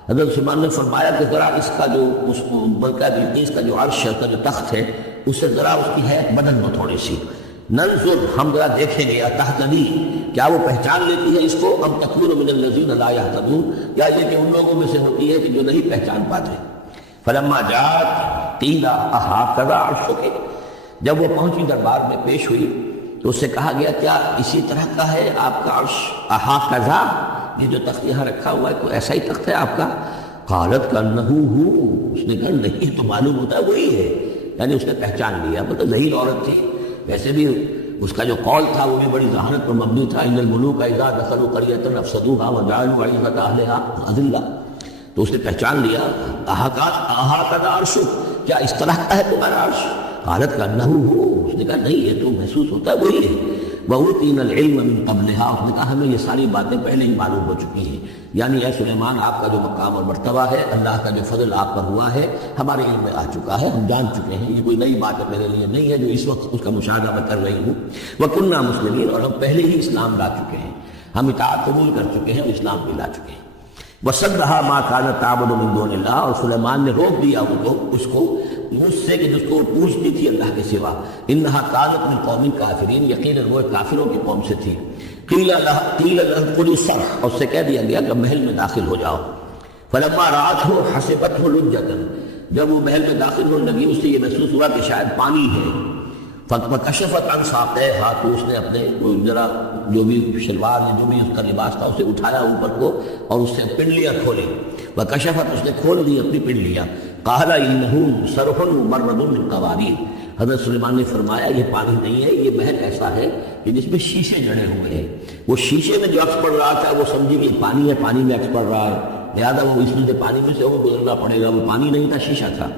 حضرت سلیمان نے فرمایا کہ ذرا اس کا جو ملکہ بلقیس کا جو عرش ہے، اس کا جو تخت ہے، اس سے ذرا اس کی حیت بدل دو تھوڑی سی۔ ننظر، ہم ذرا دیکھیں گے، تہتدی، کیا وہ پہچان لیتی ہے اس کو، ام تکون من الذین لا یہتدون، یا یہ کہ ان لوگوں میں سے ہوتی ہے کہ جو نہیں پہچان پاتے۔ فلما جاءت قیل اھٰکذا عرشک، جب وہ پہنچی دربار میں پیش ہوئی تو اس سے کہا گیا کیا اسی طرح کا ہے آپ کا عرش، اھٰکذا، یہ جو تخت یہاں رکھا ہوا ہے تو ایسا ہی تخت ہے آپ کا؟ قالت کانہ ہو، اس نے کہا نہیں، تو معلوم ہوتا ہے وہی ہے، یعنی اس نے پہچان لیا، مطلب ذہین عورت تھی۔ ویسے بھی اس کا جو قول تھا وہ بھی بڑی ذہانت پر مبنی تھا، ان الملوک اذا دخلوا قریۃ افسدوها وجعلوا عزۃ اہلها اذلہ، تو اس نے پہچان لیا۔ اھٰکذا عرشک، کیا اس طرح کا ہے تمہارا عرش؟ قالت کانہ ہو، اس نے کہا نہیں، یہ تو محسوس ہوتا ہے وہی ہے۔ وَأُوتِينَا الْعِلْمَ مِن قَبْلِهَا، اس نے کہا ہمیں یہ ساری باتیں پہلے ہی معلوم ہو چکی ہیں، یعنی اے سلیمان آپ کا جو مقام اور مرتبہ ہے، اللہ کا جو فضل آپ پر ہوا ہے ہمارے علم میں آ چکا ہے، ہم جان چکے ہیں، یہ کوئی نئی بات میرے لیے نہیں ہے جو اس وقت اس کا مشاہدہ میں کر رہی ہوں۔ وَكُنَّا مُسْلِمِينَ، اور ہم پہلے ہی اسلام لا چکے ہیں، ہم اطاعت قبول کر چکے ہیں، اسلام بھی لا چکے ہیں۔ وَصَدَّهَا مَا كَانَتْ تَعْبُدُ مِن دُونِ اللَّهِ، اور سلیمان نے روک دیا اس کو مجھ سے کہ جس کو پوچھتی تھی اللہ کے سوا۔ انها كانت من قوم کافرین، یقیناً وہ کافروں کی قوم سے تھی۔ قیل لها ادخلي الصرح، اور اس سے کہہ دیا گیا کہ محل میں داخل ہو جاؤ۔ فلما رأته حسبته لجة، جب وہ محل میں داخل ہونے لگی اس سے یہ محسوس ہوا کہ شاید پانی ہے۔ فکشفت عن ساقیہا، تو اس نے اپنے ذرا جو بھی شلوار یا جو بھی اس کا لباس تھا اسے اٹھایا اوپر کو اور اس سے پنڈلیاں کھولی۔ وکشفت، اس نے کھول دی اپنی پنڈلیاں۔ قال انہ صرح ممرد من قواریر، حضرت سلیمان نے فرمایا یہ پانی نہیں ہے، یہ محل ایسا ہے کہ جس میں شیشے جڑے ہوئے ہیں۔ وہ شیشے میں جو عکس پڑ رہا تھا وہ سمجھی کہ پانی ہے، پانی میں عکس پڑ رہا ہے، لہٰذا وہ اس میں سے پانی میں سے وہ گزرنا پڑے گا، وہ پانی نہیں تھا، شیشہ تھا۔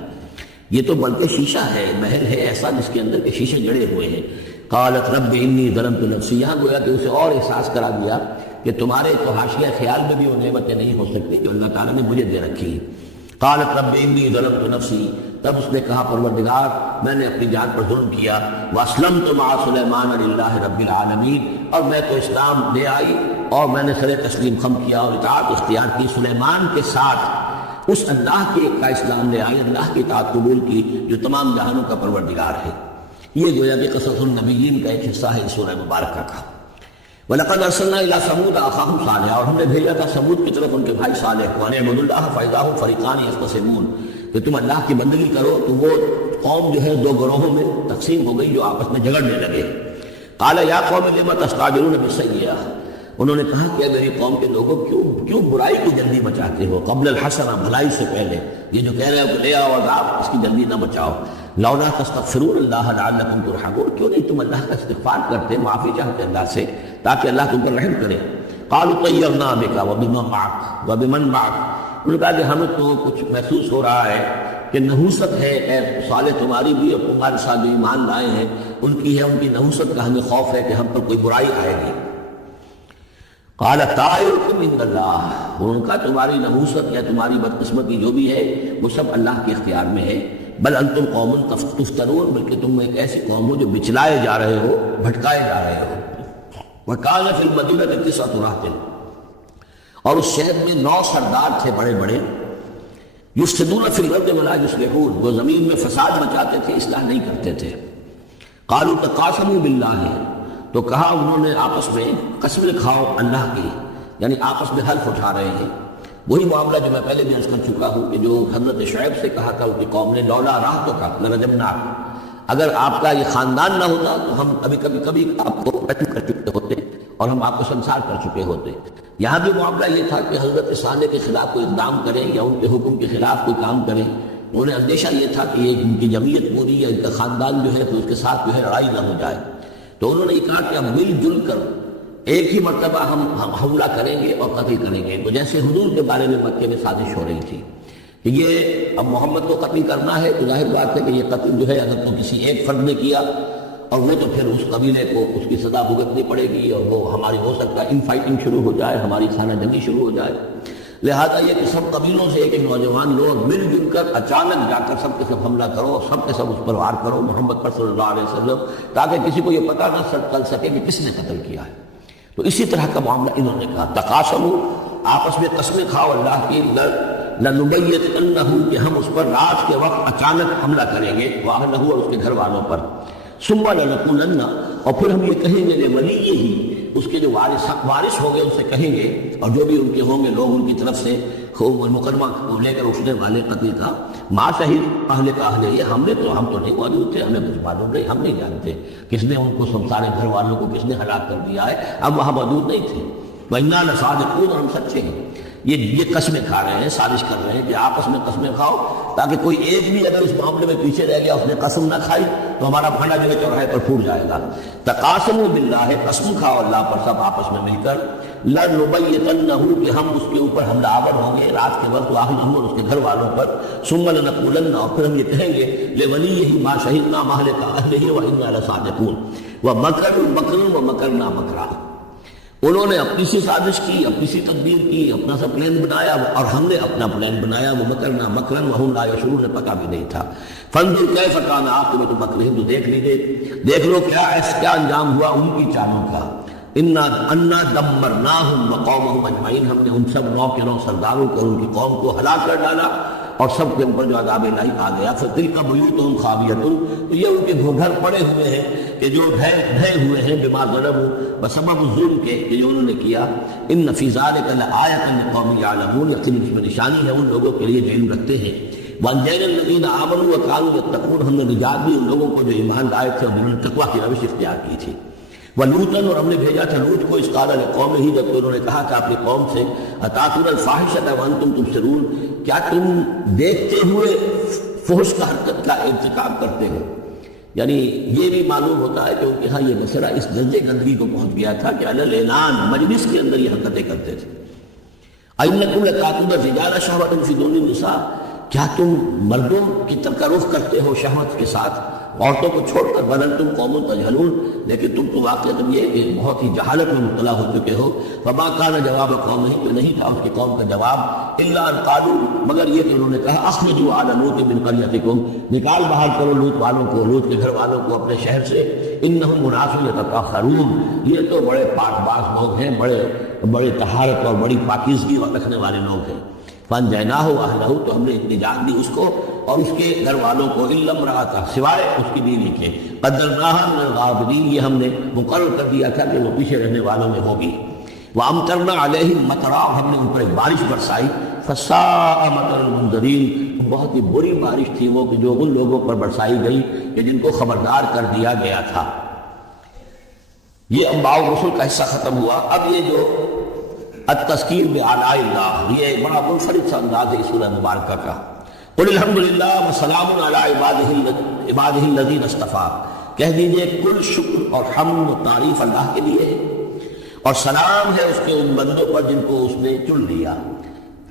یہ تو بلکہ شیشہ ہے، محل ہے ایسا جس کے اندر کے شیشے جڑے ہوئے ہیں۔ قالت رب انی ظلمت نفسی، یہاں گویا کہ اسے اور احساس کرا دیا کہ تمہارے تو حاشیہ خیال میں بھی وہ نعمتیں نہیں ہو سکتی جو اللہ تعالیٰ نے مجھے دے رکھی ہیں۔ قالت رب انی ظلمت نفسی، تب اس نے کہا پروردگار میں نے اپنی جان پر ظلم کیا، واسلمت مع سلیمان للہ رب العالمین، اور میں تو اسلام لے آئی اور میں نے سر تسلیم خم کیا اور اطاعت اختیار کی سلیمان کے ساتھ، اس اللہ کے کا اسلام لے آئی، اللہ کی اطاعت قبول کی جو تمام جہانوں کا پروردگار ہے۔ یہ گویا کہ قصص النبیین کا ایک حصہ ہے اس سورہ مبارکہ کا۔ وَلَقَدْ أَرْسَلْنَا إِلَىٰ ثَمُودَ أَخَاهُمْ صَالِحًا، اور ہم نے بھیجا تھا سمود کی طرف ان کے بھائی صالح کو، أَنِ اعْبُدُوا اللَّهَ فَإِذَا هُمْ فَرِيقَانِ يَخْتَصِمُونَ، کہ تم اللہ کی بندگی کرو تو وہ قوم جو ہے دو گروہوں میں تقسیم ہو گئی جو آپس میں جھگڑنے لگے۔ قَالَ يَا قَوْمِ لِمَ تَسْتَعْجِلُونَ بِالسَّيِّئَةِ، انہوں نے کہا کہ میری قوم کے لوگوں کیوں برائی کی جلدی مچاتے ہو، قبل الحسنہ، بھلائی سے پہلے، یہ جو کہہ رہے ہو کہ لے آؤ عذاب، اس کی جلدی نہ بچاؤ۔ لولا تستغفرون اللہ لعلکم ترحمون، کیوں نہیں تم اللہ کا استغفار کرتے، معافی چاہتے اللہ سے تاکہ اللہ تم پر رحم کرے۔ قالوا طیرنا بک وبمن معک وبمن معک، انہوں نے کہا کہ ہمیں تو کچھ محسوس ہو رہا ہے کہ نحوست ہے اے صالح تمہاری بھی، اور تمہارے ساتھ جو ایمان لائے ہیں ان کی ہے، ان کی نحوست کا ہمیں خوف ہے کہ ہم پر کوئی برائی آئے گی۔ قال طائرکم عند اللہ، انہوں نے کہا تمہاری نحوست یا تمہاری بدقسمتی جو بھی ہے وہ سب اللہ کے اختیار میں ہے۔ بل انتم قوم تفتنون، بلکہ تم ایک ایسی قوم ہو جو بچلائے جا رہے ہو، بھٹکائے جا رہے ہو۔ وَكَانَ فِي الْمَدِينَةِ تِسْعَةُ رَهْطٍ، اور اس شہر میں 9 سردار تھے بڑے بڑے، یفسدون فی الارض ولا یصلحون، وہ زمین میں فساد مچاتے تھے، اصلاح نہیں کرتے تھے۔ قالوا تقاسموا باللہ، تو کہا انہوں نے آپس میں قسم کھاؤ اللہ کی، یعنی آپس میں حلف اٹھا رہے ہیں۔ وہی معاملہ جو میں پہلے بھی عرض کر چکا ہوں کہ جو حضرت شعیب سے کہا تھا ان کی قوم نے، لولا رہطک لرجمناک، اگر آپ کا یہ خاندان نہ ہوتا تو ہم کبھی آپ کو قتل کر چکے ہوتے اور ہم آپ کو سنسار کر چکے ہوتے۔ یہاں بھی معاملہ یہ تھا کہ حضرت صالح کے خلاف کوئی اقدام کریں یا ان کے حکم کے خلاف کوئی کام کریں، انہیں اندیشہ یہ تھا کہ یہ ان کی جمعیت پوری یا ان کا خاندان جو ہے تو اس کے ساتھ جو ہے لڑائی نہ ہو جائے، تو انہوں نے یہ کہا کہ ہم مل جل کر ایک ہی مرتبہ ہم حملہ کریں گے اور قتل کریں گے۔ تو جیسے حضور کے بارے میں مکے میں سازش ہو رہی تھی کہ یہ اب محمد کو قتل کرنا ہے، تو ظاہر بات ہے کہ یہ قتل جو ہے اگر تو کسی ایک فرد نے کیا اور وہ تو پھر اس قبیلے کو اس کی سزا بھگتنی پڑے گی، اور وہ ہماری ہو سکتا ہے ان فائٹنگ شروع ہو جائے، ہماری خانہ جنگی شروع ہو جائے۔ لہذا یہ کہ سب قبیلوں سے ایک ایک نوجوان لوگ مل جل کر اچانک جا کر سب کے سب حملہ کرو، سب کے سب اس پر وار کرو محمد پر صلی اللہ علیہ وسلم، تاکہ کسی کو یہ پتہ نہ چل سکے کہ کس نے قتل کیا ہے۔ تو اسی طرح کا معاملہ انہوں نے کہا، تقاسموا، آپس میں قسمیں کھاؤ اللہ کی، لنبیتنہ، کہ ہم اس پر رات کے وقت اچانک حملہ کریں گے، واہلہ، اور اس کے گھر والوں پر، ثم لنقولن، اور پھر ہم یہ کہیں گے لولیہ، اس کے جو وارث ہوں گے ان سے کہیں گے، اور جو بھی ان کے ہوں گے لوگ ان کی طرف سے مقدمہ لے کر اٹھنے والے قتل کا، ما شہید اہل کا اہل، یہ ہم تو نہیں موجود تھے، ہمیں کچھ معلوم نہیں، ہم نہیں جانتے کس نے ان کو سب سارے گھر والوں کو کس نے ہلاک کر دیا ہے، ہم وہاں موجود نہیں تھے۔ وَإِنَّا لَصَادِقُونَ، اور ہم سچے ہیں۔ یہ قسمیں کھا رہے ہیں، سازش کر رہے ہیں کہ آپس میں قسمیں کھاؤ، تاکہ کوئی ایک بھی اگر اس معاملے میں پیچھے رہ گیا، اس نے قسم نہ کھائی تو ہمارا پھنڈا جو ہے چوراہے پر پھوٹ جائے گا۔ تقاسموا باللہ، قسم کھاؤ اللہ پر سب آپس میں مل کر، لنبیتنہ، کہ ہم اس کے اوپر حملہ آور ہوں گے رات کے وقت، واہلہ، اور اس کے گھر والوں پر، ثم لنقولن، اور پھر ہم یہ کہیں گے لولیہ ما شہدنا مہلک اہلہ وإنا لصادقون، ومکروا مکرا ومکرنا مکرا، انہوں نے اپنی سی سازش کی، اپنی سی تدبیر کی، اپنا سا پلان بنایا، اور ہم نے اپنا پلان بنایا، وہ مکرنا مکرن وہم لا یشعرون، نے پتا بھی نہیں تھا۔ فانظر کیف کان عاقبۃ مکرہم، تو دیکھ لو کیا انجام ہوا ان کی چالوں کا۔ انا دمرناہم وقومہم اجمعین، ہم نے ان سب 9 کے 9 سرداروں کو اور ان کی قوم کو ہلاک کر ڈالا، اور سب کے اوپر جو عذاب الہی آ گیا۔ فتلک بیوتہم خاویۃ، تو یہ ان کے گھر پڑے ہوئے ہیں کہ جو ڈھے ہوئے ہیں، بما ظلموا، بسبب ظلم کے کہ جو انہوں نے کیا۔ ان فی ذلک لآیۃ لقوم یعلمون، یقیناً اس میں نشانی ہے ان لوگوں کے لیے جو علم رکھتے ہیں۔ وانجینا الذین آمنوا وکانوا یتقون، ہم نے نجات دی ان لوگوں کو جو ایمان لائے تھے اور جنہوں نے تقویٰ کی روش اختیار کی تھی۔ ولوطا، اور ہم نے بھیجا تھا لوط کو، اذ قال لقومہ، جب انہوں نے کہا تھا اپنی قوم سے، اتاتون الفاحشۃ وانتم تبصرون، کیا تم دیکھتے ہوئے فحش کا حرکت کا ارتکاب کرتے ہو؟ یعنی یہ بھی معلوم ہوتا ہے کہ ان کے ہاں یہ مسئلہ اس درجے گندگی کو پہنچ گیا تھا کہ علی الاعلان مجلس کے اندر یہ حرکتیں کرتے تھے۔ اَإِنَّكُمْ لَتَأْتُونَ الرِّجَالَ شَهْوَةً فِي دُونِ النِّسَاءِ، کیا تم مردوں کی طرف کا رخ کرتے ہو شہوت کے ساتھ عورتوں کو چھوڑ کر؟ بل انتم قوم تجہلون، لیکن تم تو واقعہ تم یہ کہ بہت ہی جہالت میں مبتلا ہو چکے ہو۔ فما کان جواب قوم، تو نہیں تھا اس کی قوم کا جواب الا ان قالوا، مگر یہ کہ انہوں نے کہا اخرجوا آل لوط من قريتكم، نکال باہر کرو لوط والوں کو، لوط کے گھر والوں کو اپنے شہر سے، انہم اناس یتطہرون، یہ تو بڑے پاک باز لوگ ہیں، بڑے طہارت اور بڑی پاکیزگی رکھنے والے لوگ ہیں۔ فانجیناہ واہلہ، تو ہم نے نجات دی اس کو اور اس کے گھر والوں کو، الا امرأتہ، سوائے اس کی بیوی کے، قدرناہا من الغابرین، یہ ہم نے مقرر کر دیا تھا کہ وہ پیچھے رہنے والوں میں ہوگی۔ وامطرنا علیہم مطرا، ہم نے ان پر ایک بارش برسائی، فساء مطر المنذرین، بہت ہی بری بارش تھی وہ کہ جو ان لوگوں پر برسائی گئی کہ جن کو خبردار کر دیا گیا تھا۔ یہ انباء الرسل کا حصہ ختم ہوا۔ اب یہ جو التذکیر بآلاء اللہ، یہ ایک بڑا منفرد سا انداز ہے اس سورہ مبارکہ کا۔ قل الحمدللہ وسلام علی عبادہ الذین اصطفیٰ، کہہ دیجئے کل شکر اور حمد و تعریف اللہ کے لیے ہے، اور سلام ہے اس کے ان بندوں پر جن کو اس نے چن لیا۔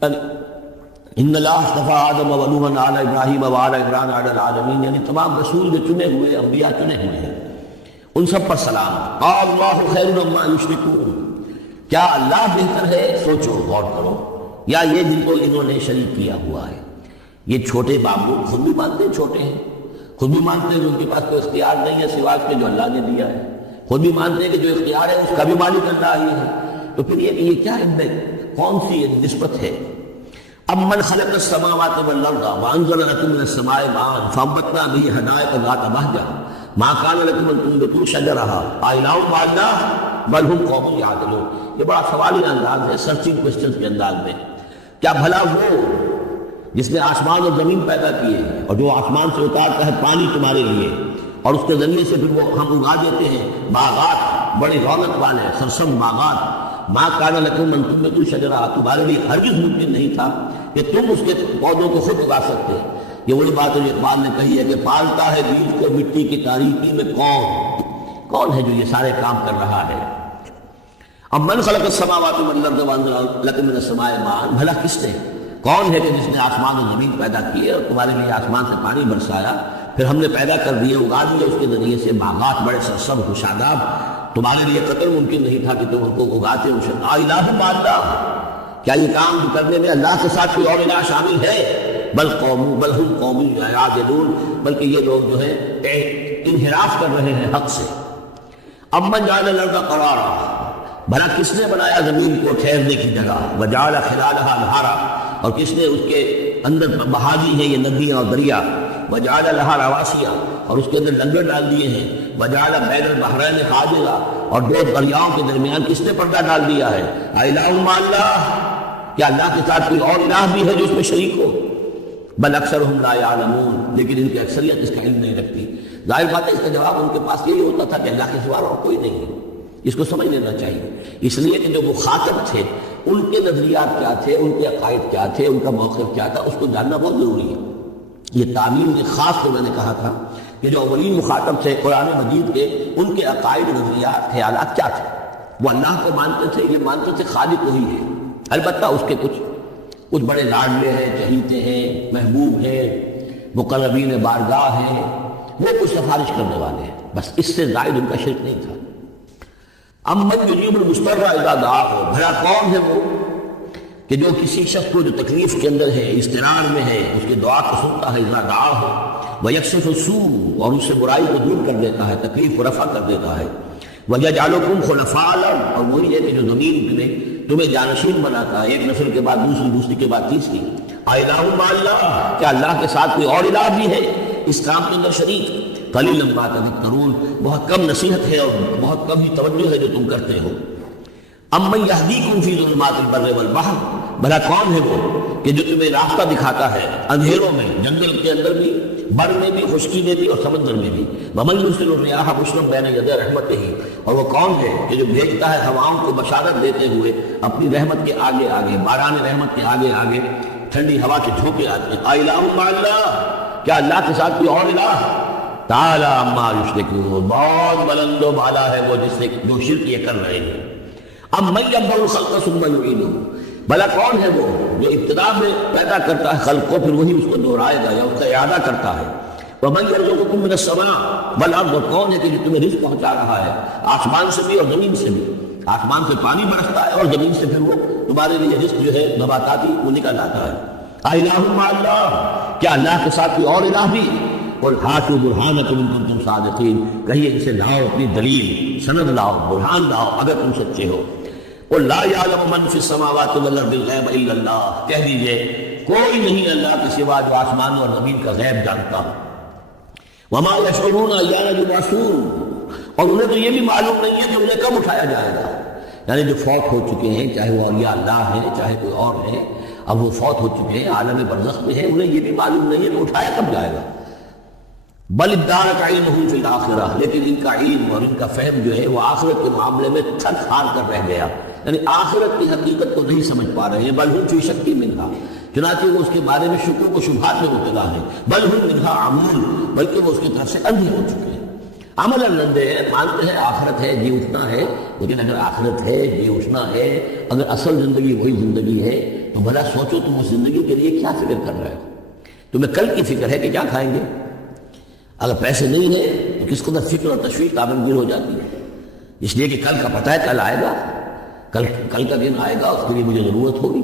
ان اللہ اصطفیٰ آدم و نوحا علی ابراہیم و علی عمران علی العالمین، یعنی تمام رسول جو چنے ہوئے انبیاء چنے ہوئے ہیں ان سب پر سلام۔ اللہ خیر مما یشرکون، کیا اللہ بہتر ہے، سوچو غور کرو، یا یہ جن کو انہوں نے شریک کیا ہوا ہے۔ یہ چھوٹے بابو خود بھی مانتے ہیں چھوٹے ہیں، خود بھی مانتے ہیں کہ ان کے پاس کوئی اختیار نہیں ہے سوائے اس کے جو اللہ نے دیا ہے، خود بھی مانتے ہیں کہ جو اختیار ہے اس کا بھی مالک اللہ ہی ہے۔ تو پھر یہ کہ کیا ان میں کون سی نسبت ہے؟ امن خلق السماوات والارض وانزل لكم من السماء ماء فانبتنا به حدائق ذات بهجة ما كان لكم ان تنبتوا شجرها أإله مع الله بل هم قوم يعدلون۔ یہ بڑا سوالی انداز ہے، سرچنگ کوسچنز کے انداز میں۔ کیا بھلا وہ جس نے آسمان اور زمین پیدا کیے اور جو آسمان سے اتارتا ہے پانی تمہارے لیے، اور اس کے ذریعے سے پھر وہ ہم اگا دیتے ہیں باغات، بڑے رونق والے سرسبز باغات، ما کان لکم ان تنبتوا شجرها، تمہارے لیے ہرگز ممکن نہیں تھا کہ تم اس کے پودوں کو خود اگا سکتے۔ یہ وہی بات ہے جو اقبال نے کہی ہے کہ پالتا ہے بیج کو مٹی کی تاریکی میں کون ہے جو یہ سارے کام کر رہا ہے؟ اب من خلق السماوات والارض وانزل لكم من السماء ماء، بھلا کس نے، کون ہے کہ جس نے آسمان اور زمین پیدا کیے اور تمہارے لیے آسمان سے پانی برسایا، پھر ہم نے پیدا کر دیے، اگا دیے اس کے ذریعے سے باغات بڑے سرسبز خوشاداب، تمہارے لیے قطر ممکن نہیں تھا کہ تم ان کو اگاتے ہو۔ الہ مع اللہ، کیا یہ کام کرنے میں اللہ کے ساتھ کوئی اور الہ شامل ہے؟ بل ہم قوم یعدلون، بلکہ یہ لوگ جو ہے انحراف کر رہے ہیں حق سے۔ امن جعل الارض قرارا، بھلا کس نے بنایا زمین کو ٹھہرنے کی جگہ، وجعل خلالها انہارا، اور کس نے اس کے اندر بہا دی ہیں یہ ندیاں اور دریا، وجعل لها رواسیا، اور اس کے اندر لنگر ڈال دیے ہیں، وجعل بین البحرین حاجزا، اور دو دریاؤں کے درمیان کس نے پردہ ڈال دیا ہے؟ الہ مع اللہ، کیا اللہ کے ساتھ کوئی اور الہ بھی ہے جو اس میں شریک ہو؟ بل اکثرهم لا يعلمون، لیکن ان کی اکثریت اس کا علم نہیں رکھتی۔ ظاہر بات ہے اس کا جواب ان کے پاس یہی ہوتا تھا کہ اللہ کے سوا اور کوئی نہیں ہے، اس کو سمجھ لینا چاہیے۔ اس لیے کہ جو مخاطب تھے ان کے نظریات کیا تھے، ان کے عقائد کیا تھے، ان کا موقف کیا تھا، اس کو جاننا بہت ضروری ہے۔ یہ تعلیم میں خاص طور میں نے کہا تھا کہ جو اولین مخاطب تھے قرآن مجید کے، ان کے عقائد، نظریات، خیالات کیا تھے؟ وہ اللہ کو مانتے تھے، یہ مانتے تھے خالق وہی ہے، البتہ اس کے کچھ بڑے لاڈلے ہیں، چہیتے ہیں، محبوب ہیں، مقربین بارگاہ ہیں، وہ کچھ سفارش کرنے والے ہیں، بس اس سے زائد ان کا شرک نہیں تھا۔ امن یجیب المضطر اذا دعاہ، بھلا کون ہے وہ کہ جو کسی شخص کو جو تکلیف کے اندر ہے، اضطرار میں ہے، اس کی دعا کو سنتا ہے، اذا دعاہ ویکشف السوء، اور اس سے برائی کو دور کر دیتا ہے، تکلیف کو رفع کر دیتا ہے، ویجعلکم خلفاء الارض، اور وہی ہے کہ جو زمین میں تمہیں جانشین بناتا ہے، ایک نسل کے بعد دوسری کے بعد تیسری۔ الہ مع اللہ، کیا اللہ کے ساتھ کوئی اور الہ بھی ہے اس کام کے اندر شریک؟ قلیلا ما تذکرون، بہت کم نصیحت ہے اور بہت کم ہی توجہ ہے جو تم کرتے ہو۔ امن یہدیکم فی ظلمات البر والبحر، بھلا کون ہے وہ کہ جو تمہیں راستہ دکھاتا ہے اندھیروں میں، جنگل کے اندر بھی، بر میں بھی، خشکی میں بھی اور سمندر میں بھی۔ ومن یرسل الرياح بشرا بین یدی رحمتہ، اور وہ کون ہے کہ جو بھیجتا ہے ہواؤں کو بشارت دیتے ہوئے اپنی رحمت کے آگے آگے، باران رحمت کے آگے آگے ٹھنڈی ہوا کے جھونکے آتے ہیں۔ الہ مع اللہ، کیا اللہ کے ساتھ کوئی اور الہ؟ تعالی عما یشرکون، بہت بلند و بالا ہے وہ جس سے جو شرک یہ کر رہے ہیں۔ ام من یبدأ الخلق ثم یعیدہ، بھلا کون ہے وہ جو ابتدا میں پیدا کرتا ہے خلق کو، پھر وہی اس کو دہرائے گا یا اس کا اعادہ کرتا ہے؟ وَمَنْ يَرْزُقُكُم مِّنَ السَّمَاءِ وَالْأَرْضِ، کون ہے کہ جو تمہیں رزق پہنچا رہا ہے آسمان سے بھی اور زمین سے بھی؟ آسمان سے پانی برستا ہے اور زمین سے پھر وہ تمہارے لیے رزق جو ہے نباتاتی وہ نکل آتا ہے۔ اِلٰہٌ مع اللہ، کیا اللہ کے ساتھ کوئی اور الہ بھی؟ قُلْ هَاتُوا بُرْهَانَكُمْ إِن كُنتُمْ صَادِقِينَ، کہیے ان سے لاؤ اپنی دلیل، سند لاؤ، برہان لاؤ اگر تم سچے ہو۔ قُلْ لَا يَعْلَمُ مَنْ فِي السَّمَاوَاتِ وَالْأَرْضِ الْغَيْبَ إِلَّا اللَّهُ، کہہ دیجئے کوئی نہیں اللہ کے سوا جو آسمان اور زمین کا غیب جانتا ہو۔ وَمَا يَشْعُرُونَ أَيَّانَ يُبْعَثُونَ، اور انہیں تو یہ بھی معلوم نہیں ہے کہ انہیں کب اٹھایا جائے گا۔ یعنی جو فوت ہو چکے ہیں، چاہے وہ اولیاء اللہ ہیں چاہے کوئی اور ہے، اب وہ فوت ہو چکے ہیں، عالم برزخ میں ہیں، انہیں یہ بھی معلوم نہیں ہے کہ اٹھایا کب جائے گا۔ بل ادارک علمہ فی الآخرہ، لیکن ان کا علم اور ان کا فہم جو ہے وہ آخرت کے معاملے میں تھک ہار کر رہ گیا، یعنی آخرت کی حقیقت کو نہیں سمجھ پا رہے ہیں۔ بل ہم فی شک منہا، چنانچہ وہ اس کے بارے میں شکوک و شبہات میں مبتلا ہیں۔ بل ہم منہا عمون، بلکہ وہ اس کی طرف سے اندھے ہو چکے ہیں۔ عمل اندھے ہیں، مانتے ہیں آخرت ہے، جی اٹھنا ہے، لیکن اگر آخرت ہے، جی اٹھنا ہے، اگر اصل زندگی وہی زندگی ہے تو بھلا سوچو تم اس زندگی کے لیے کیا فکر کر رہے ہو؟ تمہیں کل کی فکر ہے کہ کیا کھائیں گے؟ اگر پیسے نہیں ہیں تو کس قدر فکر اور تشویش کامل گیر ہو جاتی ہے، اس لیے کہ کل کا پتہ ہے کل آئے گا، کل کا دن آئے گا، اس کے لیے مجھے ضرورت ہوگی۔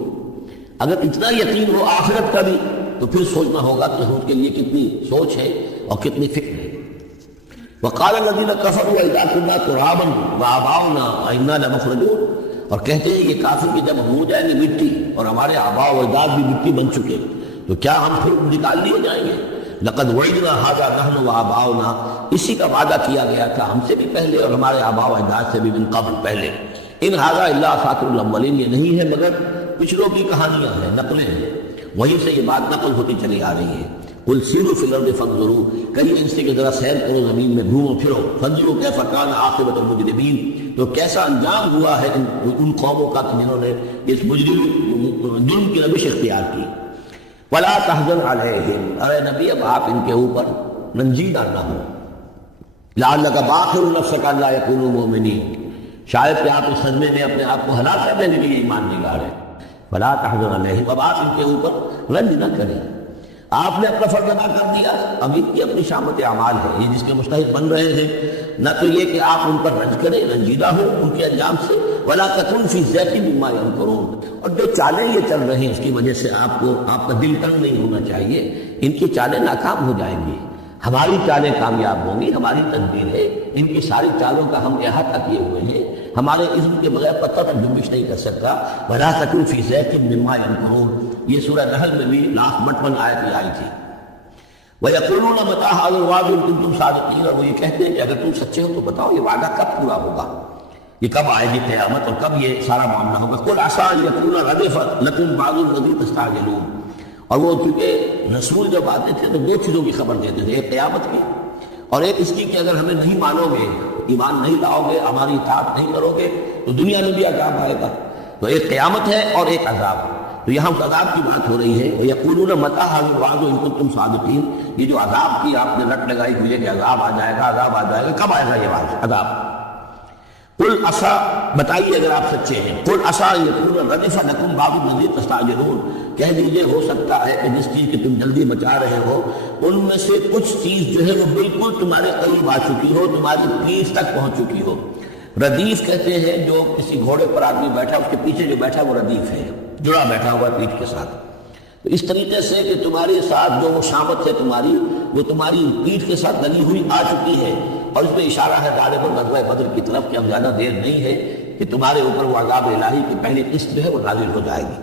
اگر اتنا یقین ہو آخرت کا بھی تو پھر سوچنا ہوگا کہ اس کے لیے کتنی سوچ ہے اور کتنی فکر ہے۔ وقال الذين كفروا اذا كنا ترابا وآباؤنا وإنا لمخرجون، اور کہتے ہیں یہ کافر کہ جب ہم ہو جائیں گے مٹی اور ہمارے آباء و اجداد بھی مٹی بن چکے تو کیا ہم پھر نکال لیے جائیں گے؟ لقد وعدنا هذا نحن وآباؤنا، اسی کا وعدہ کیا گیا تھا ہم سے بھی پہلے اور ہمارے آباء و اجداد سے بھی من قبل پہلے۔ ان هذا الا اساطير الاولين، یہ نہیں ہے مگر پچھلوں کی کہانیاں ہیں، نقلیں ہیں، وہیں سے یہ بات نقل ہوتی چلی آ رہی ہے۔ قل سیروا فی الارض فانظروا، کہیں ان سے کہ ذرا سیر کرو زمین میں، گھومو پھرو، فانظروا کیف کان عاقبۃ المجرمین، تو کیسا انجام ہوا ہے ان قوموں کا جنہوں نے اس جرم کی روش اختیار کی۔ ولا تحزن علیہم، اے نبی اب آپ ان کے اوپر رنجیدہ نہ ہو۔ لعلک باخع نفسک الا یکونوا مؤمنین، شاید کہ آپ اس صدمے میں اپنے آپ کو ہلاک کر دینے کے لیے ایمان لے گا رہے۔ ولا تحزن علیہم، اب آپ ان کے اوپر رنج نہ کریں، آپ نے اپنا فرض ادا کر دیا، اب ان کی اپنی شامت اعمال ہے، یہ جس کے مستحق بن رہے ہیں، نہ تو یہ کہ آپ ان پر رنج کریں، رنجیدہ ہو ان کے انجام سے، ولا تکن فی ضیق مما یمکرون، اور جو چالیں یہ چل رہے ہیں اس کی وجہ سے آپ کا دل تنگ نہیں ہونا چاہیے، ان کی چالیں ناکام ہو جائیں گی، ہماری چالیں کامیاب ہوں گی، ہماری تدبیر ہے، ان کی ساری چالوں کا ہم احاطہ کیے ہوئے ہیں، ہمارے علم کے بغیر پتہ تک جنبش نہیں کر سکتا۔ ولا تکن فی ضیق مما یمکرون، یہ سورہ نحل میں بھی لاسٹ 55 آیت میں آئی تھی۔ وَيَقُولُونَ مَتَىٰ هَٰذَا الْوَعْدُ إِن كُنتُمْ صَادِقِينَ، اور وہ یہ کہتے ہیں کہ اگر تم سچے ہو تو بتاؤ یہ وعدہ کب پورا ہوگا، یہ کب آئے گی قیامت اور کب یہ سارا معاملہ ہوگا۔ قُلْ عَسَىٰ أَن يَكُونَ رَدِفَ لَكُمْ بَعْضُ الَّذِي تَسْتَعْجِلُونَ، اور وہ چونکہ رسول جب آتے تھے تو دو چیزوں کی خبر دیتے تھے، ایک قیامت کی اور ایک اس کی کہ اگر ہمیں نہیں مانو گے، ایمان نہیں لاؤ گے، ہماری اطاعت نہیں کرو گے تو دنیا میں بھی عذاب آئے گا، تو ایک قیامت ہے اور ایک عذاب، تو یہاں عذاب کی بات ہو رہی ہے۔ وَيَقُولُونَ مَتَىٰ هَٰذَا الْوَعْدُ إِن كُنتُمْ صَادِقِينَ، یہ جو عذاب کی آپ نے رٹ لگائی ہوئی ہے کہ عذاب آ جائے گا، عذاب آ جائے گا، کب آئے گا یہ عذاب؟ قُلْ عَسَىٰ، بتائیے اگر آپ سچے ہیں، قُلْ عَسَىٰ أَن يَكُونَ رَدِفَ لَكُمْ بَعْضُ الَّذِي تَسْتَعْجِلُونَ، کہہ دیجئے ہو سکتا ہے کہ جس چیز کی تم جلدی مچا رہے ہو ان میں سے کچھ چیز جو ہے وہ بالکل تمہارے قریب آ چکی ہو، تمہاری پیٹھ تک پہنچ چکی ہو۔ ردیف کہتے ہیں جو کسی گھوڑے پر آدمی بیٹھا اس کے پیچھے جو بیٹھا وہ ردیف ہے، جڑا بیٹھا ہوا پیٹھ کے ساتھ، تو اس طریقے سے کہ تمہارے ساتھ جو وہ شامت ہے تمہاری، وہ تمہاری پیٹھ کے ساتھ لگی ہوئی آ چکی ہے، اور اس میں اشارہ ہے غالباً غزوہ بدر کی طرف کہ اب زیادہ دیر نہیں ہے کہ تمہارے اوپر وہ عذاب الہی کی پہلی قسط جو ہے وہ نازل ہو جائے گی۔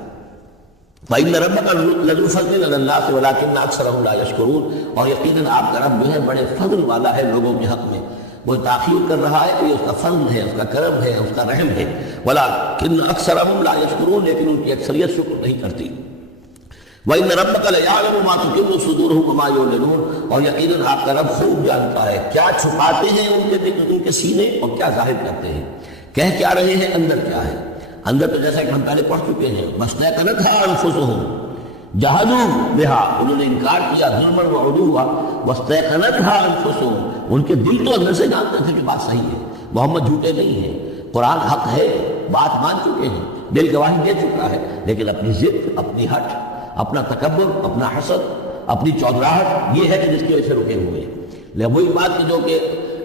وَإِنَّ رَبَّكَ لَذُو فَضْلٍ عَلَى النَّاسِ وَلَٰكِنَّ أَكْثَرَهُمْ لَا يَشْكُرُونَ، اور یقیناً آپ کا رب جو ہے بڑے فضل والا ہے لوگوں کے حق میں، وہ تاخیر کر رہا ہے کہ یہ اس کا فضل ہے، اس کا کرم ہے، اس کا رحم ہے۔ وَلَٰكِنَّ أَكْثَرَهُمْ لَا يَشْكُرُونَ، لیکن ان کی اکثریت شکر نہیں کرتی۔ وَإِنَّ رَبَّكَ لَيَعْلَمُ مَا تُكِنُّ صُدُورُهُمْ وَمَا يُعْلِنُونَ، اور یقیناً آپ کا رب خوب جانتا ہے کیا چھپاتے ہیں ان کے سینے اور کیا ظاہر کرتے ہیں، کہہ کیا رہے ہیں، اندر کیا ہے۔ اندر تو جیسا کہ ہم پہلے پڑھ چکے ہیں، وَاسْتَيْقَنَتْهَا أَنفُسُهُمْ جَحَدُوا بِهَا، انہوں نے انکار کیا ظلمًا وعلوا، وَاسْتَيْقَنَتْهَا أَنفُسُهُمْ، ان کے دل تو اندر سے جانتے تھے کہ بات صحیح ہے، محمد جھوٹے نہیں ہیں، قرآن حق ہے، بات مان چکے ہیں، دل گواہی دے چکا ہے، لیکن اپنی ضد، اپنی ہٹ، اپنا تکبر، اپنا حسد، اپنی چودراہٹ، یہ ہے کہ جس کی وجہ سے رکے ہوئے ہیں۔ لہذا وہی بات جو کہ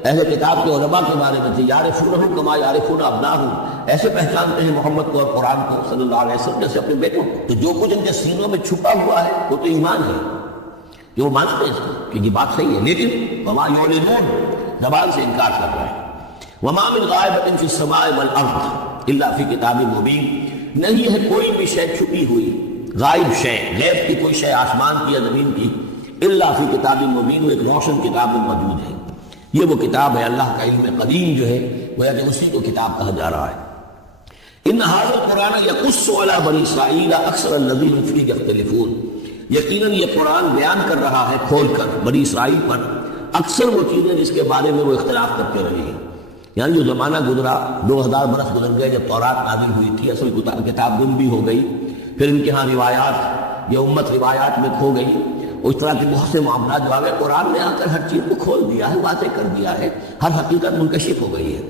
اہل کتاب کے علماء کے بارے میں تھی، یعرفونہ کما یعرفون ابناءہم، ایسے پہچانتے ہیں محمد کو اور قرآن کو صلی اللہ علیہ وسلم جیسے اپنے بیٹوں کو۔ تو جو کچھ ان کے سینوں میں چھپا ہوا ہے وہ تو ایمان ہے، جو وہ مانتے ہیں اس کو کہ یہ بات صحیح ہے، لیکن وما یعلنون، زبان سے انکار کر رہے ہیں۔ وما من غائبۃ فی السماء والارض الا فی کتاب مبین، نہیں ہے کوئی بھی شے چھپی ہوئی، غائب شے، غیب کی کوئی شے آسمان کی یا زمین کی، الا فی کتاب مبین، وہ ایک روشن کتاب میں موجود ہے۔ یہ وہ کتاب ہے، اللہ کا علم قدیم جو ہے گویا کہ اسی کو کتاب کہا جا رہا ہے۔ ان ھذا القرآن یقص علی بنی اسرائیل اکثر الذین فیہ یختلفون، یقیناً یہ قرآن بیان کر رہا ہے کھول کر بنی اسرائیل پر اکثر وہ چیزیں جس کے بارے میں وہ اختلاف کرتے رہے ہیں۔ یعنی جو زمانہ گزرا، 2000 برس گزر گئے جب تورات نازل ہوئی تھی، اصل کتاب گم بھی ہو گئی، پھر ان کے ہاں روایات، یہ امت روایات میں کھو گئی، اس طرح کے بہت سے معاملات جو آگے قرآن نے آ کر ہر چیز کو کھول دیا ہے، واضح کر دیا ہے، ہر حقیقت منکشف ہو گئی ہے۔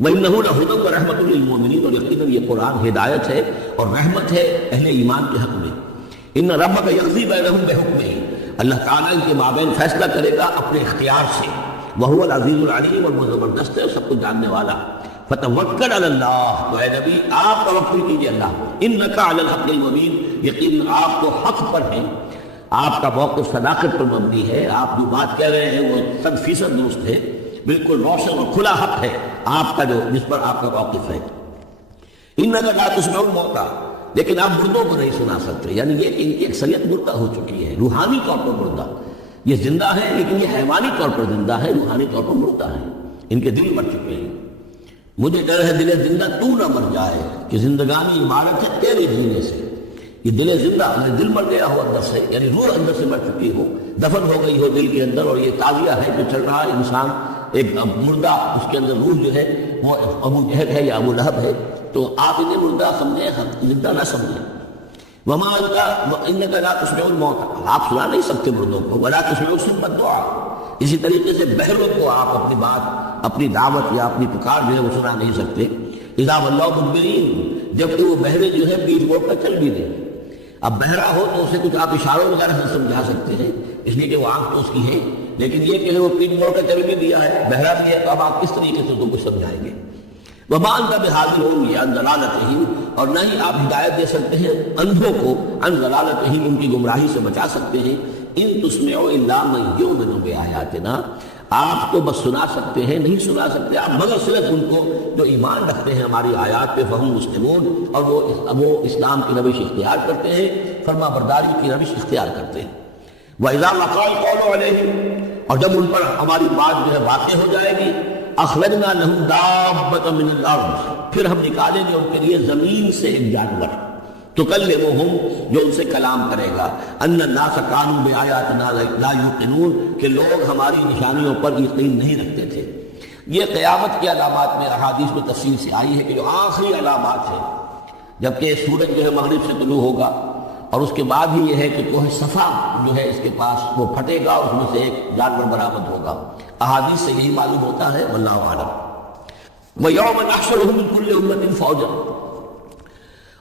وَإِنَّهُ لَهُدًى وَرَحْمَةٌ لِّلْمُؤْمِنِينَ، اور یقیناً یہ قرآن ہدایت ہے اور رحمت ہے اہل ایمان کے حق میں۔ إِنَّ رَبَّكَ يَقْضِي بَيْنَهُم بِحُكْمِهِ، اللہ تعالیٰ ان کے مابین فیصلہ کرے گا اپنے اختیار سے، وَهُوَ الْعَزِيزُ الْعَلِيمُ، اور وہ زبردست ہے اور سب کچھ جاننے والا۔ فَتَوَكَّلْ عَلَى اللَّهِ، تو اے نبی آپ توکل کیجئے اللہ پر، إِنَّكَ عَلَى الْحَقِّ الْمُبِينِ، یقیناً آپ تو حق پر ہیں، آپ کا موقف صداقت پر مبنی ہے، آپ جو بات کہہ رہے ہیں وہ 100% درست ہے، بالکل روشن اور کھلا حق ہے آپ کا جو جس پر آپ کا موقف ہے۔ إِنَّكَ لَا تُسْمِعُ الْمَوْتَىٰ، لیکن آپ مردوں کو نہیں سنا سکتے، یعنی یہ ان کی اکثریت مردہ ہو چکی ہے، روحانی طور پر مردہ، یہ زندہ ہے لیکن یہ حیوانی طور پر زندہ ہے، روحانی طور پر مردہ ہے، ان کے دل مر چکے ہیں۔ مجھے ڈر ہے دل زندہ تو نہ مر جائے، کہ زندگانی عبارت ہے تیرے جینے سے۔ یہ دل زندہ، دل مر گیا ہو اندر سے، یعنی روح اندر سے مر چکی ہو، دفن ہو گئی ہو دل کے اندر، اور یہ تعزیہ ہے جو چل رہا ہے، انسان ایک مردہ، اس کے اندر روح جو ہے وہ ابو جہل ہے یا ابو لہب ہے، تو آپ انہیں مردہ سمجھیں، زندہ نہ سمجھیں۔ وما انک لا تسمع الموتى، آپ سنا نہیں سکتے مردوں کو، ولا تسمع صم الدعاء، اسی طریقے سے بہروں کو آپ اپنی بات، اپنی دعوت یا اپنی پکار جو ہے وہ سنا نہیں سکتے۔ اذا ولوا مدبرین، جبکہ وہ بہرے جو ہے پیٹھ موڑ کر چل بھی دیں۔ اب بہرا ہو تو اسے کچھ آپ اشاروں وغیرہ سے سمجھا سکتے ہیں، اس لیے کہ وہ آنکھ تو اس کی ہے، لیکن یہ کہ وہ پیٹھ موڑ کر چل بھی دیا ہے، بہرا بھی ہے، تو اب آپ کس طریقے سے تو کچھ سمجھائیں گے۔ وما انت بحاضرهم عن ضلالتهم، اور نہ ہی آپ ہدایت دے سکتے ہیں اندھوں کو عن ضلالتهم، ان کی گمراہی سے بچا سکتے ہیں۔ ان تسمع الا من یؤمن بآیاتنا، آپ تو بس سنا سکتے ہیں، نہیں سنا سکتے آپ مگر صرف ان کو جو ایمان رکھتے ہیں ہماری آیات پہ، فہم مسلمون، اور وہ اسلام کی روش اختیار کرتے ہیں، فرما برداری کی روش اختیار کرتے ہیں۔ وَإِذَا وَقَعَ الْقَوْلُ عَلَيْهِمْ، اور جب ان پر ہماری بات جو ہے واقع ہو جائے گی، اخرجنا لهم دابۃ من الارض، پھر ہم نکالیں گے ان کے لیے زمین سے ایک جانور، تکلمہم، جو ان سے کلام کرے گا، ان الناس کانوا بآیاتنا لا یوقنون، کہ لوگ ہماری نشانیوں پر یقین نہیں رکھتے تھے۔ یہ قیامت کی علامات میں احادیث میں تفصیل سے آئی ہے کہ جو آخری علامات ہیں، جبکہ سورج جو ہے مغرب سے طلوع ہوگا، اور اس کے بعد ہی یہ ہے کہ کوہ صفا جو ہے اس کے پاس وہ پھٹے گا، اس میں سے ایک جانور برآمد ہوگا۔ احادیث سے یہی معلوم ہوتا ہے، واللہ اعلم۔ وَيَوْمَ نَحْشُرُهُم مِّن كُلِّ أُمَّةٍ فَوْجًا،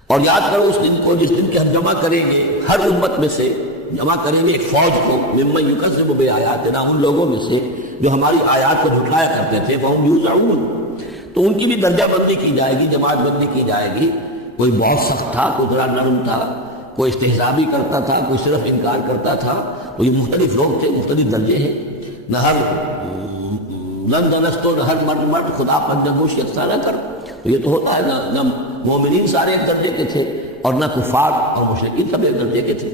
اور یاد کرو اس دن کو جس دن کہ ہم جمع کریں گے ہر امت میں سے، جمع کریں گے ایک فوج کو، ممن یکذب بآیاتنا، ان لوگوں میں سے جو ہماری آیات کو جھٹلایا کرتے تھے، وَهُمْ يُوزَعُونَ، تو ان کی بھی درجہ بندی کی جائے گی، جماعت بندی کی جائے گی۔ کوئی بہت سخت تھا، کوئی ذرا نرم تھا، کوئی استہزاء بھی کرتا تھا، کوئی صرف انکار کرتا تھا، تو یہ مختلف لوگ تھے، مختلف درجے ہیں، نہ ہر نہ ہر مرد خدا پر جگوشی اکثر نہ کر، تو یہ تو ہوتا ہے نہ مومنین سارے ایک درجے کے تھے، اور نہ کفار اور مشرکین سب ایک درجے کے تھے۔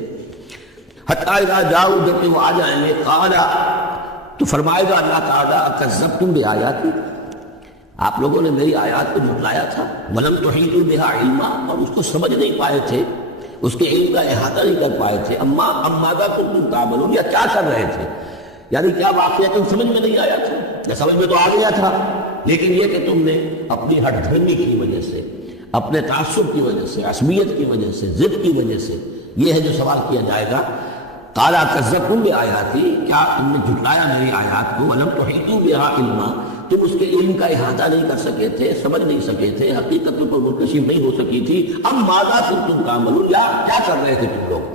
حتیٰ اذا جاؤ، جب کہ وہ آ جائیں گے، قال، تو فرمائے گا اللہ تعالیٰ، کذبتم بآیاتی، آپ لوگوں نے میری آیات کو جھٹلایا تھا، ولم تحیطوا بها علما، اور اس کو سمجھ نہیں پائے تھے، اس کے علم کا احاطہ نہیں کر پائے تھے، اما ماذا کنتم تعملون، یا کیا کر رہے تھے، یعنی کیا واقعہ تم سمجھ میں نہیں آیا تھا، یا سمجھ میں تو آ گیا تھا، لیکن یہ کہ تم نے اپنی ہٹ دھرمی کی وجہ سے، اپنے تعصب کی وجہ سے، عصبیت کی وجہ سے، ضد کی وجہ سے، یہ ہے جو سوال کیا جائے گا۔ قالا کذبتم بآیاتی، کیا تم نے جھٹلایا میری آیات کو، ولم تحیطوا بها علما، تم اس کے علم کا احاطہ نہیں کر سکے تھے، سمجھ نہیں سکے تھے، حقیقت پر منکشف نہیں ہو سکی تھی، اب ماذا کنتم تعملون، کیا کر رہے تھے تم لوگ؟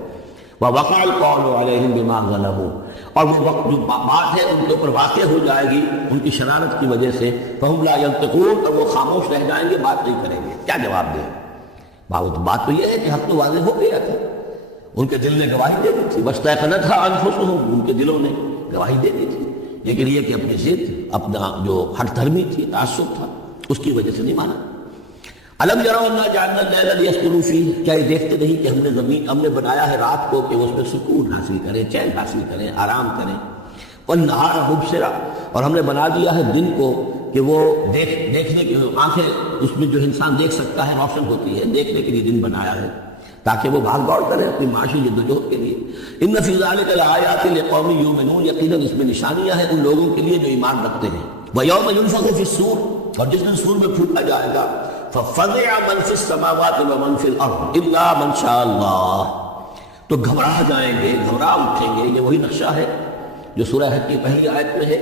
وَوَقَعَ الْقَوْلُ عَلَيْهِمْ بِمَا ظَلَمُوا، اور وہ وقت جو بات ہے ان کے اوپر واقع ہو جائے گی ان کی شرارت کی وجہ سے، فَهُمْ لَا يَنطِقُونَ، اور وہ خاموش رہ جائیں گے، بات نہیں کریں گے، کیا جواب دیں؟ بات تو یہ ہے کہ حق تو واضح ہو گیا تھا، ان کے دل نے گواہی دے دی تھی، وَاسْتَيْقَنَتْهَا أَنفُسُهُمْ، ان کے دلوں نے گواہی دے دی تھی، لیکن یہ کہ اپنی ضد، اپنا جو ہٹ دھرمی تھی، تعصب تھا، اس کی وجہ سے نہیں مانا۔ الم یروا انا جعلنا اللیل لیسکنوا فیہ، کیا یہ دیکھتے نہیں کہ ہم نے بنایا ہے رات کو کہ اس میں سکون حاصل کریں، چین حاصل کریں، آرام کریں، والنہار مبصرا، اور ہم نے بنا دیا ہے دن کو کہ وہ دیکھنے کی آنکھیں اس میں جو انسان دیکھ سکتا ہے روشن ہوتی ہے، دیکھنے کے لیے دن بنایا ہے تاکہ وہ بھاگ دوڑ کرے اپنی معاشی جدوجہد کے لیے۔ ان فی ذلک لآیات لقوم یؤمنون، یقیناً اس میں نشانیاں ہیں ان لوگوں کے لیے جو ایمان رکھتے ہیں۔ ویوم ینفخ فی الصور، اور جس دن سور میں پھونکا جائے گا، ففزع من فی السماوات ومن فی الارض الا من شاء اللہ، تو گھبرا جائیں گے، گھبرا اٹھیں گے۔ یہ وہی نقشہ ہے جو سورہ حج کی پہلی آیت میں ہے،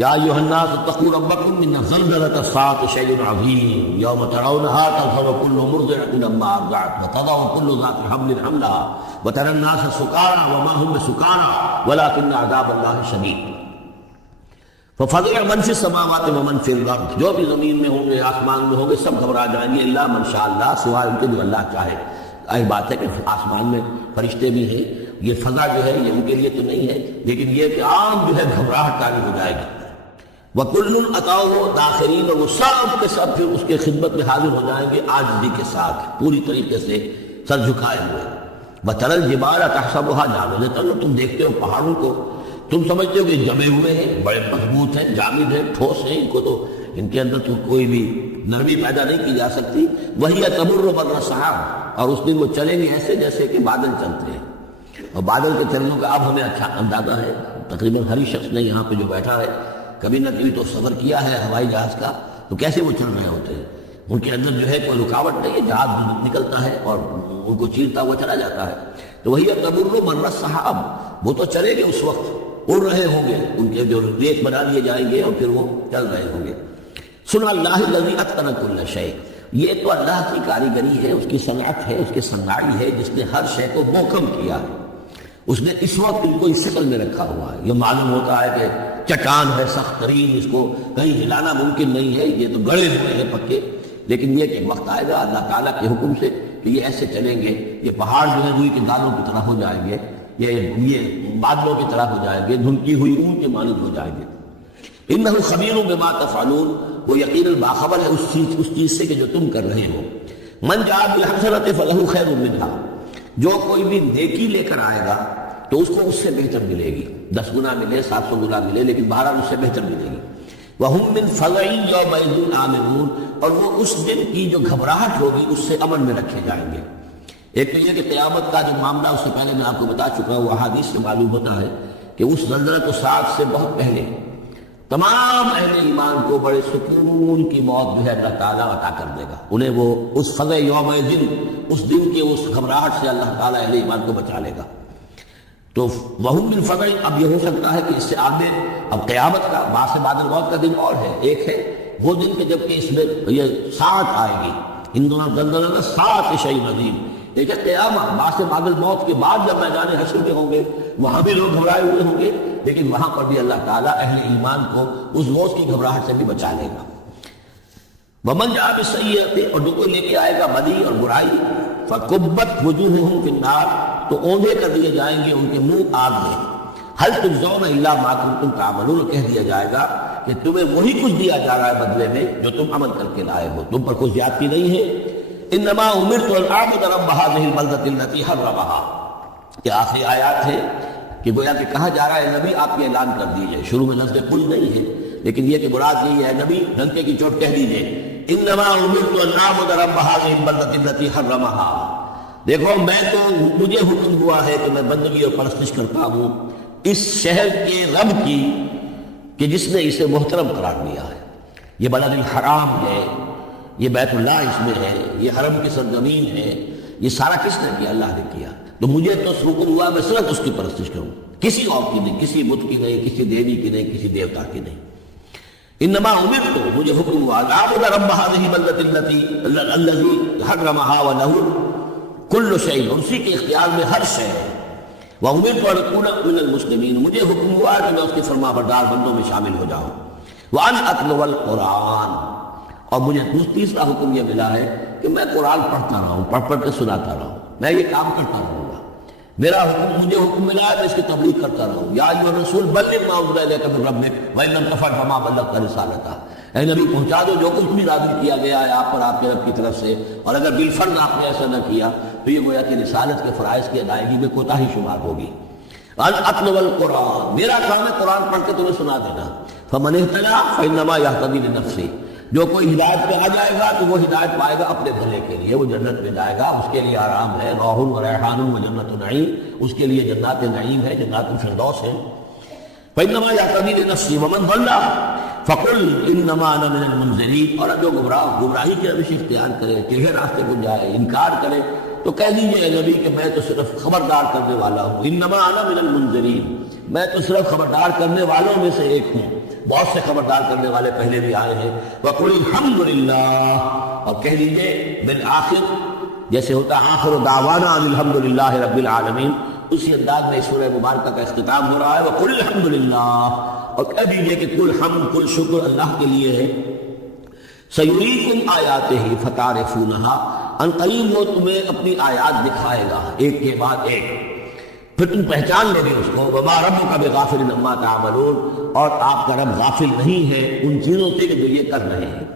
یا ایھا الناس اتقوا ربکم ان زلزلۃ الساعۃ شیء عظیم یوم ترونها تذهل كل مرضعۃ عما ارضعت وتضع كل ذات حمل حملها وترى الناس سکارى وما هم بسکارى ولكن عذاب اللہ شدید۔ ففزع من فی السماوات ومن فی الارض، جو بھی زمین میں ہوں گے آسمان میں ہوں گے سب گھبرا جائیں گے، الا من شاء اللہ، سوائے ان کے جو اللہ چاہے۔ ایک بات ہے کہ آسمان میں فرشتے بھی ہیں، یہ فضا جو ہے یہ ان کے لیے تو نہیں ہے، لیکن یہ کہ عام جو ہے گھبراہٹ تاری ہو جائے گی۔ وَكُلٌّ أَتَوْهُ دَاخِرِينَ، اور وہ سب کے سب پھر اس کے خدمت میں حاضر ہو جائیں گے عاجزی کے ساتھ، پوری طریقے سے سر جھکائے ہوئے۔ وَتَرَى الْجِبَالَ تَحْسَبُهَا جَامِدَةً، تم دیکھتے ہو پہاڑوں کو، تم سمجھتے ہو کہ جمے ہوئے ہیں، بڑے مضبوط ہیں، جامد ہیں، ٹھوس ہیں، ان کو تو ان کے اندر تو کوئی بھی نرمی پیدا نہیں کی جا سکتی۔ وَهِيَ تَمُرُّ مَرَّ السَّحَابِ، اور اس دن وہ چلیں گے ایسے جیسے کہ بادل چلتے ہیں، اور بادل کے چلنے کا اب ہمیں اچھا اندازہ ہے، تقریباً ہر شخص نے یہاں پہ جو بیٹھا ہے کبھی نہ کبھی تو سفر کیا ہے ہوائی جہاز کا، تو کیسے وہ چل رہے ہوتے ہیں، ان کے اندر جو ہے کوئی رکاوٹ نہیں ہے، جہاز نکلتا ہے اور ان کو چیرتا ہوا چلا جاتا ہے۔ تو وہی تمر مر السحاب، وہ تو چلیں گے اس وقت، اڑ رہے ہوں گے، ان کے جو ریت بنا دیے جائیں گے اور پھر وہ چل رہے ہوں گے۔ سن اللہ الذی اتقن کل شیء، یہ تو اللہ کی کاریگری ہے، اس کی صنعت ہے، اس کی صناعی ہے، جس نے ہر شے کو محکم کیا ہے، اس نے اس وقت ان کو اس شکل میں رکھا ہوا ہے۔ یہ معلوم ہوتا ہے کہ چٹان ہے سخت ترین، اس کو کہیں ہلانا ممکن نہیں ہے، یہ تو گڑے ہوئے ہیں پکے، لیکن یہ کہ وقت آئے گا اللہ تعالیٰ کے حکم سے کہ یہ ایسے چلیں گے، یہ پہاڑ جو ہے روئی کے دانوں کی طرح ہو جائیں گے، یہ بادلوں کی طرح ہو جائیں گے، دھنکی ہوئی اون کے مانند ہو جائیں گے۔ انہ خبیر بما تفعلون، وہ یقیناً باخبر ہے اس چیز سے کہ جو تم کر رہے ہو۔ من جاء بالحسنۃ فلہ خیر منها، جو کوئی بھی نیکی لے کر آئے گا تو اس کو اس سے بہتر ملے گی، 10 گنا ملے، 700 گنا ملے، لیکن بہرحال اس سے بہتر ملے گی۔ وَهُم مِّن فَزَعٍ يَوْمَئِذٍ آمِنُونَ، اور وہ اس دن کی جو گھبراہٹ ہوگی اس سے امن میں رکھے جائیں گے۔ ایک تو یہ کہ قیامت کا جو معاملہ اس سے پہلے میں آپ کو بتا چکا ہوں، احادیث سے معلوم ہوتا ہے کہ اس زلزلۃ الساعۃ سے بہت پہلے تمام اہل ایمان کو بڑے سکون کی موت جو ہے اللہ تعالیٰ عطا کر دے گا، انہیں وہ اس فزع یومئذ، اس دن کے اس گھبراہٹ سے اللہ تعالیٰ اہل ایمان کو بچا لے گا۔ تو وہم من فزع، اب یہ ہو سکتا ہے کہ اس سے آگے اب قیامت کا بعث بعد الموت کا دن اور ہے، ایک ہے وہ دن کہ جب کہ اس میں یہ ساعت آئے گی، ان دونوں زلزلہ ساعت شیء عظیم، ایک ہے قیامت، بعث بعد الموت کے بعد جب میدان حشر کے ہوں گے وہاں بھی لوگ گھبرائے ہوئے ہوں گے، لیکن وہاں پر بھی اللہ تعالیٰ اہل ایمان کو اس موت کی گھبراہٹ سے بھی بچا لے گا۔ ومن جاء بالسیئۃ، اور جو کوئی لے کے آئے گا بدی اور برائی، فکبت وجوہہم فی النار، تو اوندھے کر دیے جائیں گے ان کے منہ آگ میں۔ ہل تجزون الا ما کنتم تعملون، کہہ دیا جائے گا کہ تمہیں وہی کچھ دیا جا رہا ہے بدلے میں جو تم عمل کر کے لائے ہو، تم پر کوئی زیادتی نہیں ہے۔ انما امرت ان اعبد رب هذه البلدۃ التي حرمها، یہ آخری آیات ہے کہ گویا کہ کہا جا رہا ہے نبی آپ یہ اعلان کر دیجئے، شروع میں لفظ قل نہیں ہے لیکن یہ کہ مراد یہی ہے نبی ڈنکے کی چوٹ کہہ دیجئے، انما امرت ان اعبد رب هذه البلدۃ التي حرمها، دیکھو میں تو مجھے حکم ہوا ہے کہ میں بندگی اور پرستش کرتا ہوں اس شہر کے رب کی کہ جس نے اسے محترم قرار دیا ہے۔ یہ بلد الحرام ہے، یہ بیت اللہ اس میں ہے، یہ حرم کی سرزمین ہے، یہ سارا کس نے کیا؟ اللہ نے کیا۔ تو مجھے تو حکم ہوا میں صرف اس کی پرستش کروں، کسی اور کی نہیں، کسی بت کی نہیں، کسی دیوی کی نہیں، کسی دیوتا کی نہیں۔ انما امرت، مجھے حکم ہوا اعبد رب هذه البلدة الذي حرمها وله كل شيء، اسی کے اختیار میں ہر شے ہے. وامرت ان اكون من المسلمین، مجھے حکم ہوا کہ میں اس کے فرما بردار بندوں میں شامل ہو جاؤں. وان اتلو القرآن، اور مجھے تیسرا حکم یہ ملا ہے کہ میں قرآن پڑھتا رہوں، پڑھ پڑھ کے سناتا رہوں، میں یہ کام کرتا رہوں گا. میرا حکم، مجھے حکم ملا ہے میں اس کی تبلیغ کرتا رہوں. یا ایھا الرسول بلغ ما انزل الیک من ربک وان لم تفعل فما بلغت رسالتہ، اے نبی پہنچا دو جو کچھ بھی نازل کیا گیا ہے آپ پر آپ کے رب کی طرف سے، اور اگر بالفرض آپ نے ایسا نہ کیا تو یہ گویا کہ رسالت کے فرائض کی ادائیگی میں کوتاہی شمار ہوگی. ان اتلو القرآن، میرا کام ہے قرآن پڑھ کے تمہیں سنا دینا. فمن اهتدى فانما يهتدي لنفسه، جو کوئی ہدایت پہ آ جائے گا تو وہ ہدایت پائے گا اپنے بھلے کے لیے، وہ جنت میں جائے گا، اس کے لیے آرام ہے، روح و ریحان و جنت نعیم، اس کے لیے جنات نعیم ہے، جنات الفردوس ہے. فانما يهتدي لنفسه ومن ضل فقل انما انا من المنذرین، اور جو گمراہی کی روش اختیار کرے، ٹیڑھے راستے کو جائے، انکار کرے، تو کہہ دیجئے اے نبی کہ میں تو صرف خبردار کرنے والا ہوں. انما انا من المنذرین، میں تو صرف خبردار کرنے والوں میں سے ایک ہوں. بہت سے خبردار کرنے والے پہلے بھی آئے ہیں. وقل الحمدللہ، اور کہہ دیجئے بالآخر، جیسے ہوتا آخر دعوانا ان الحمدللہ رب العالمین، اسی انداز میں سورہ مبارکہ کا اختتام ہو رہا ہے. وقل الحمدللہ، اور کہہ دیجئے کہ کل حمد کل شکر اللہ کے لیے ہے. سیریکم آیاتہ فتعرفونہا، ان قریب وہ تمہیں اپنی آیات دکھائے گا ایک کے بعد ایک، پھر تم پہچان لو گے اس کو. وما ربک بغافل عما تعملون، اور آپ کا رب غافل نہیں ہے ان چیزوں سے کہ جو یہ کر رہے ہیں.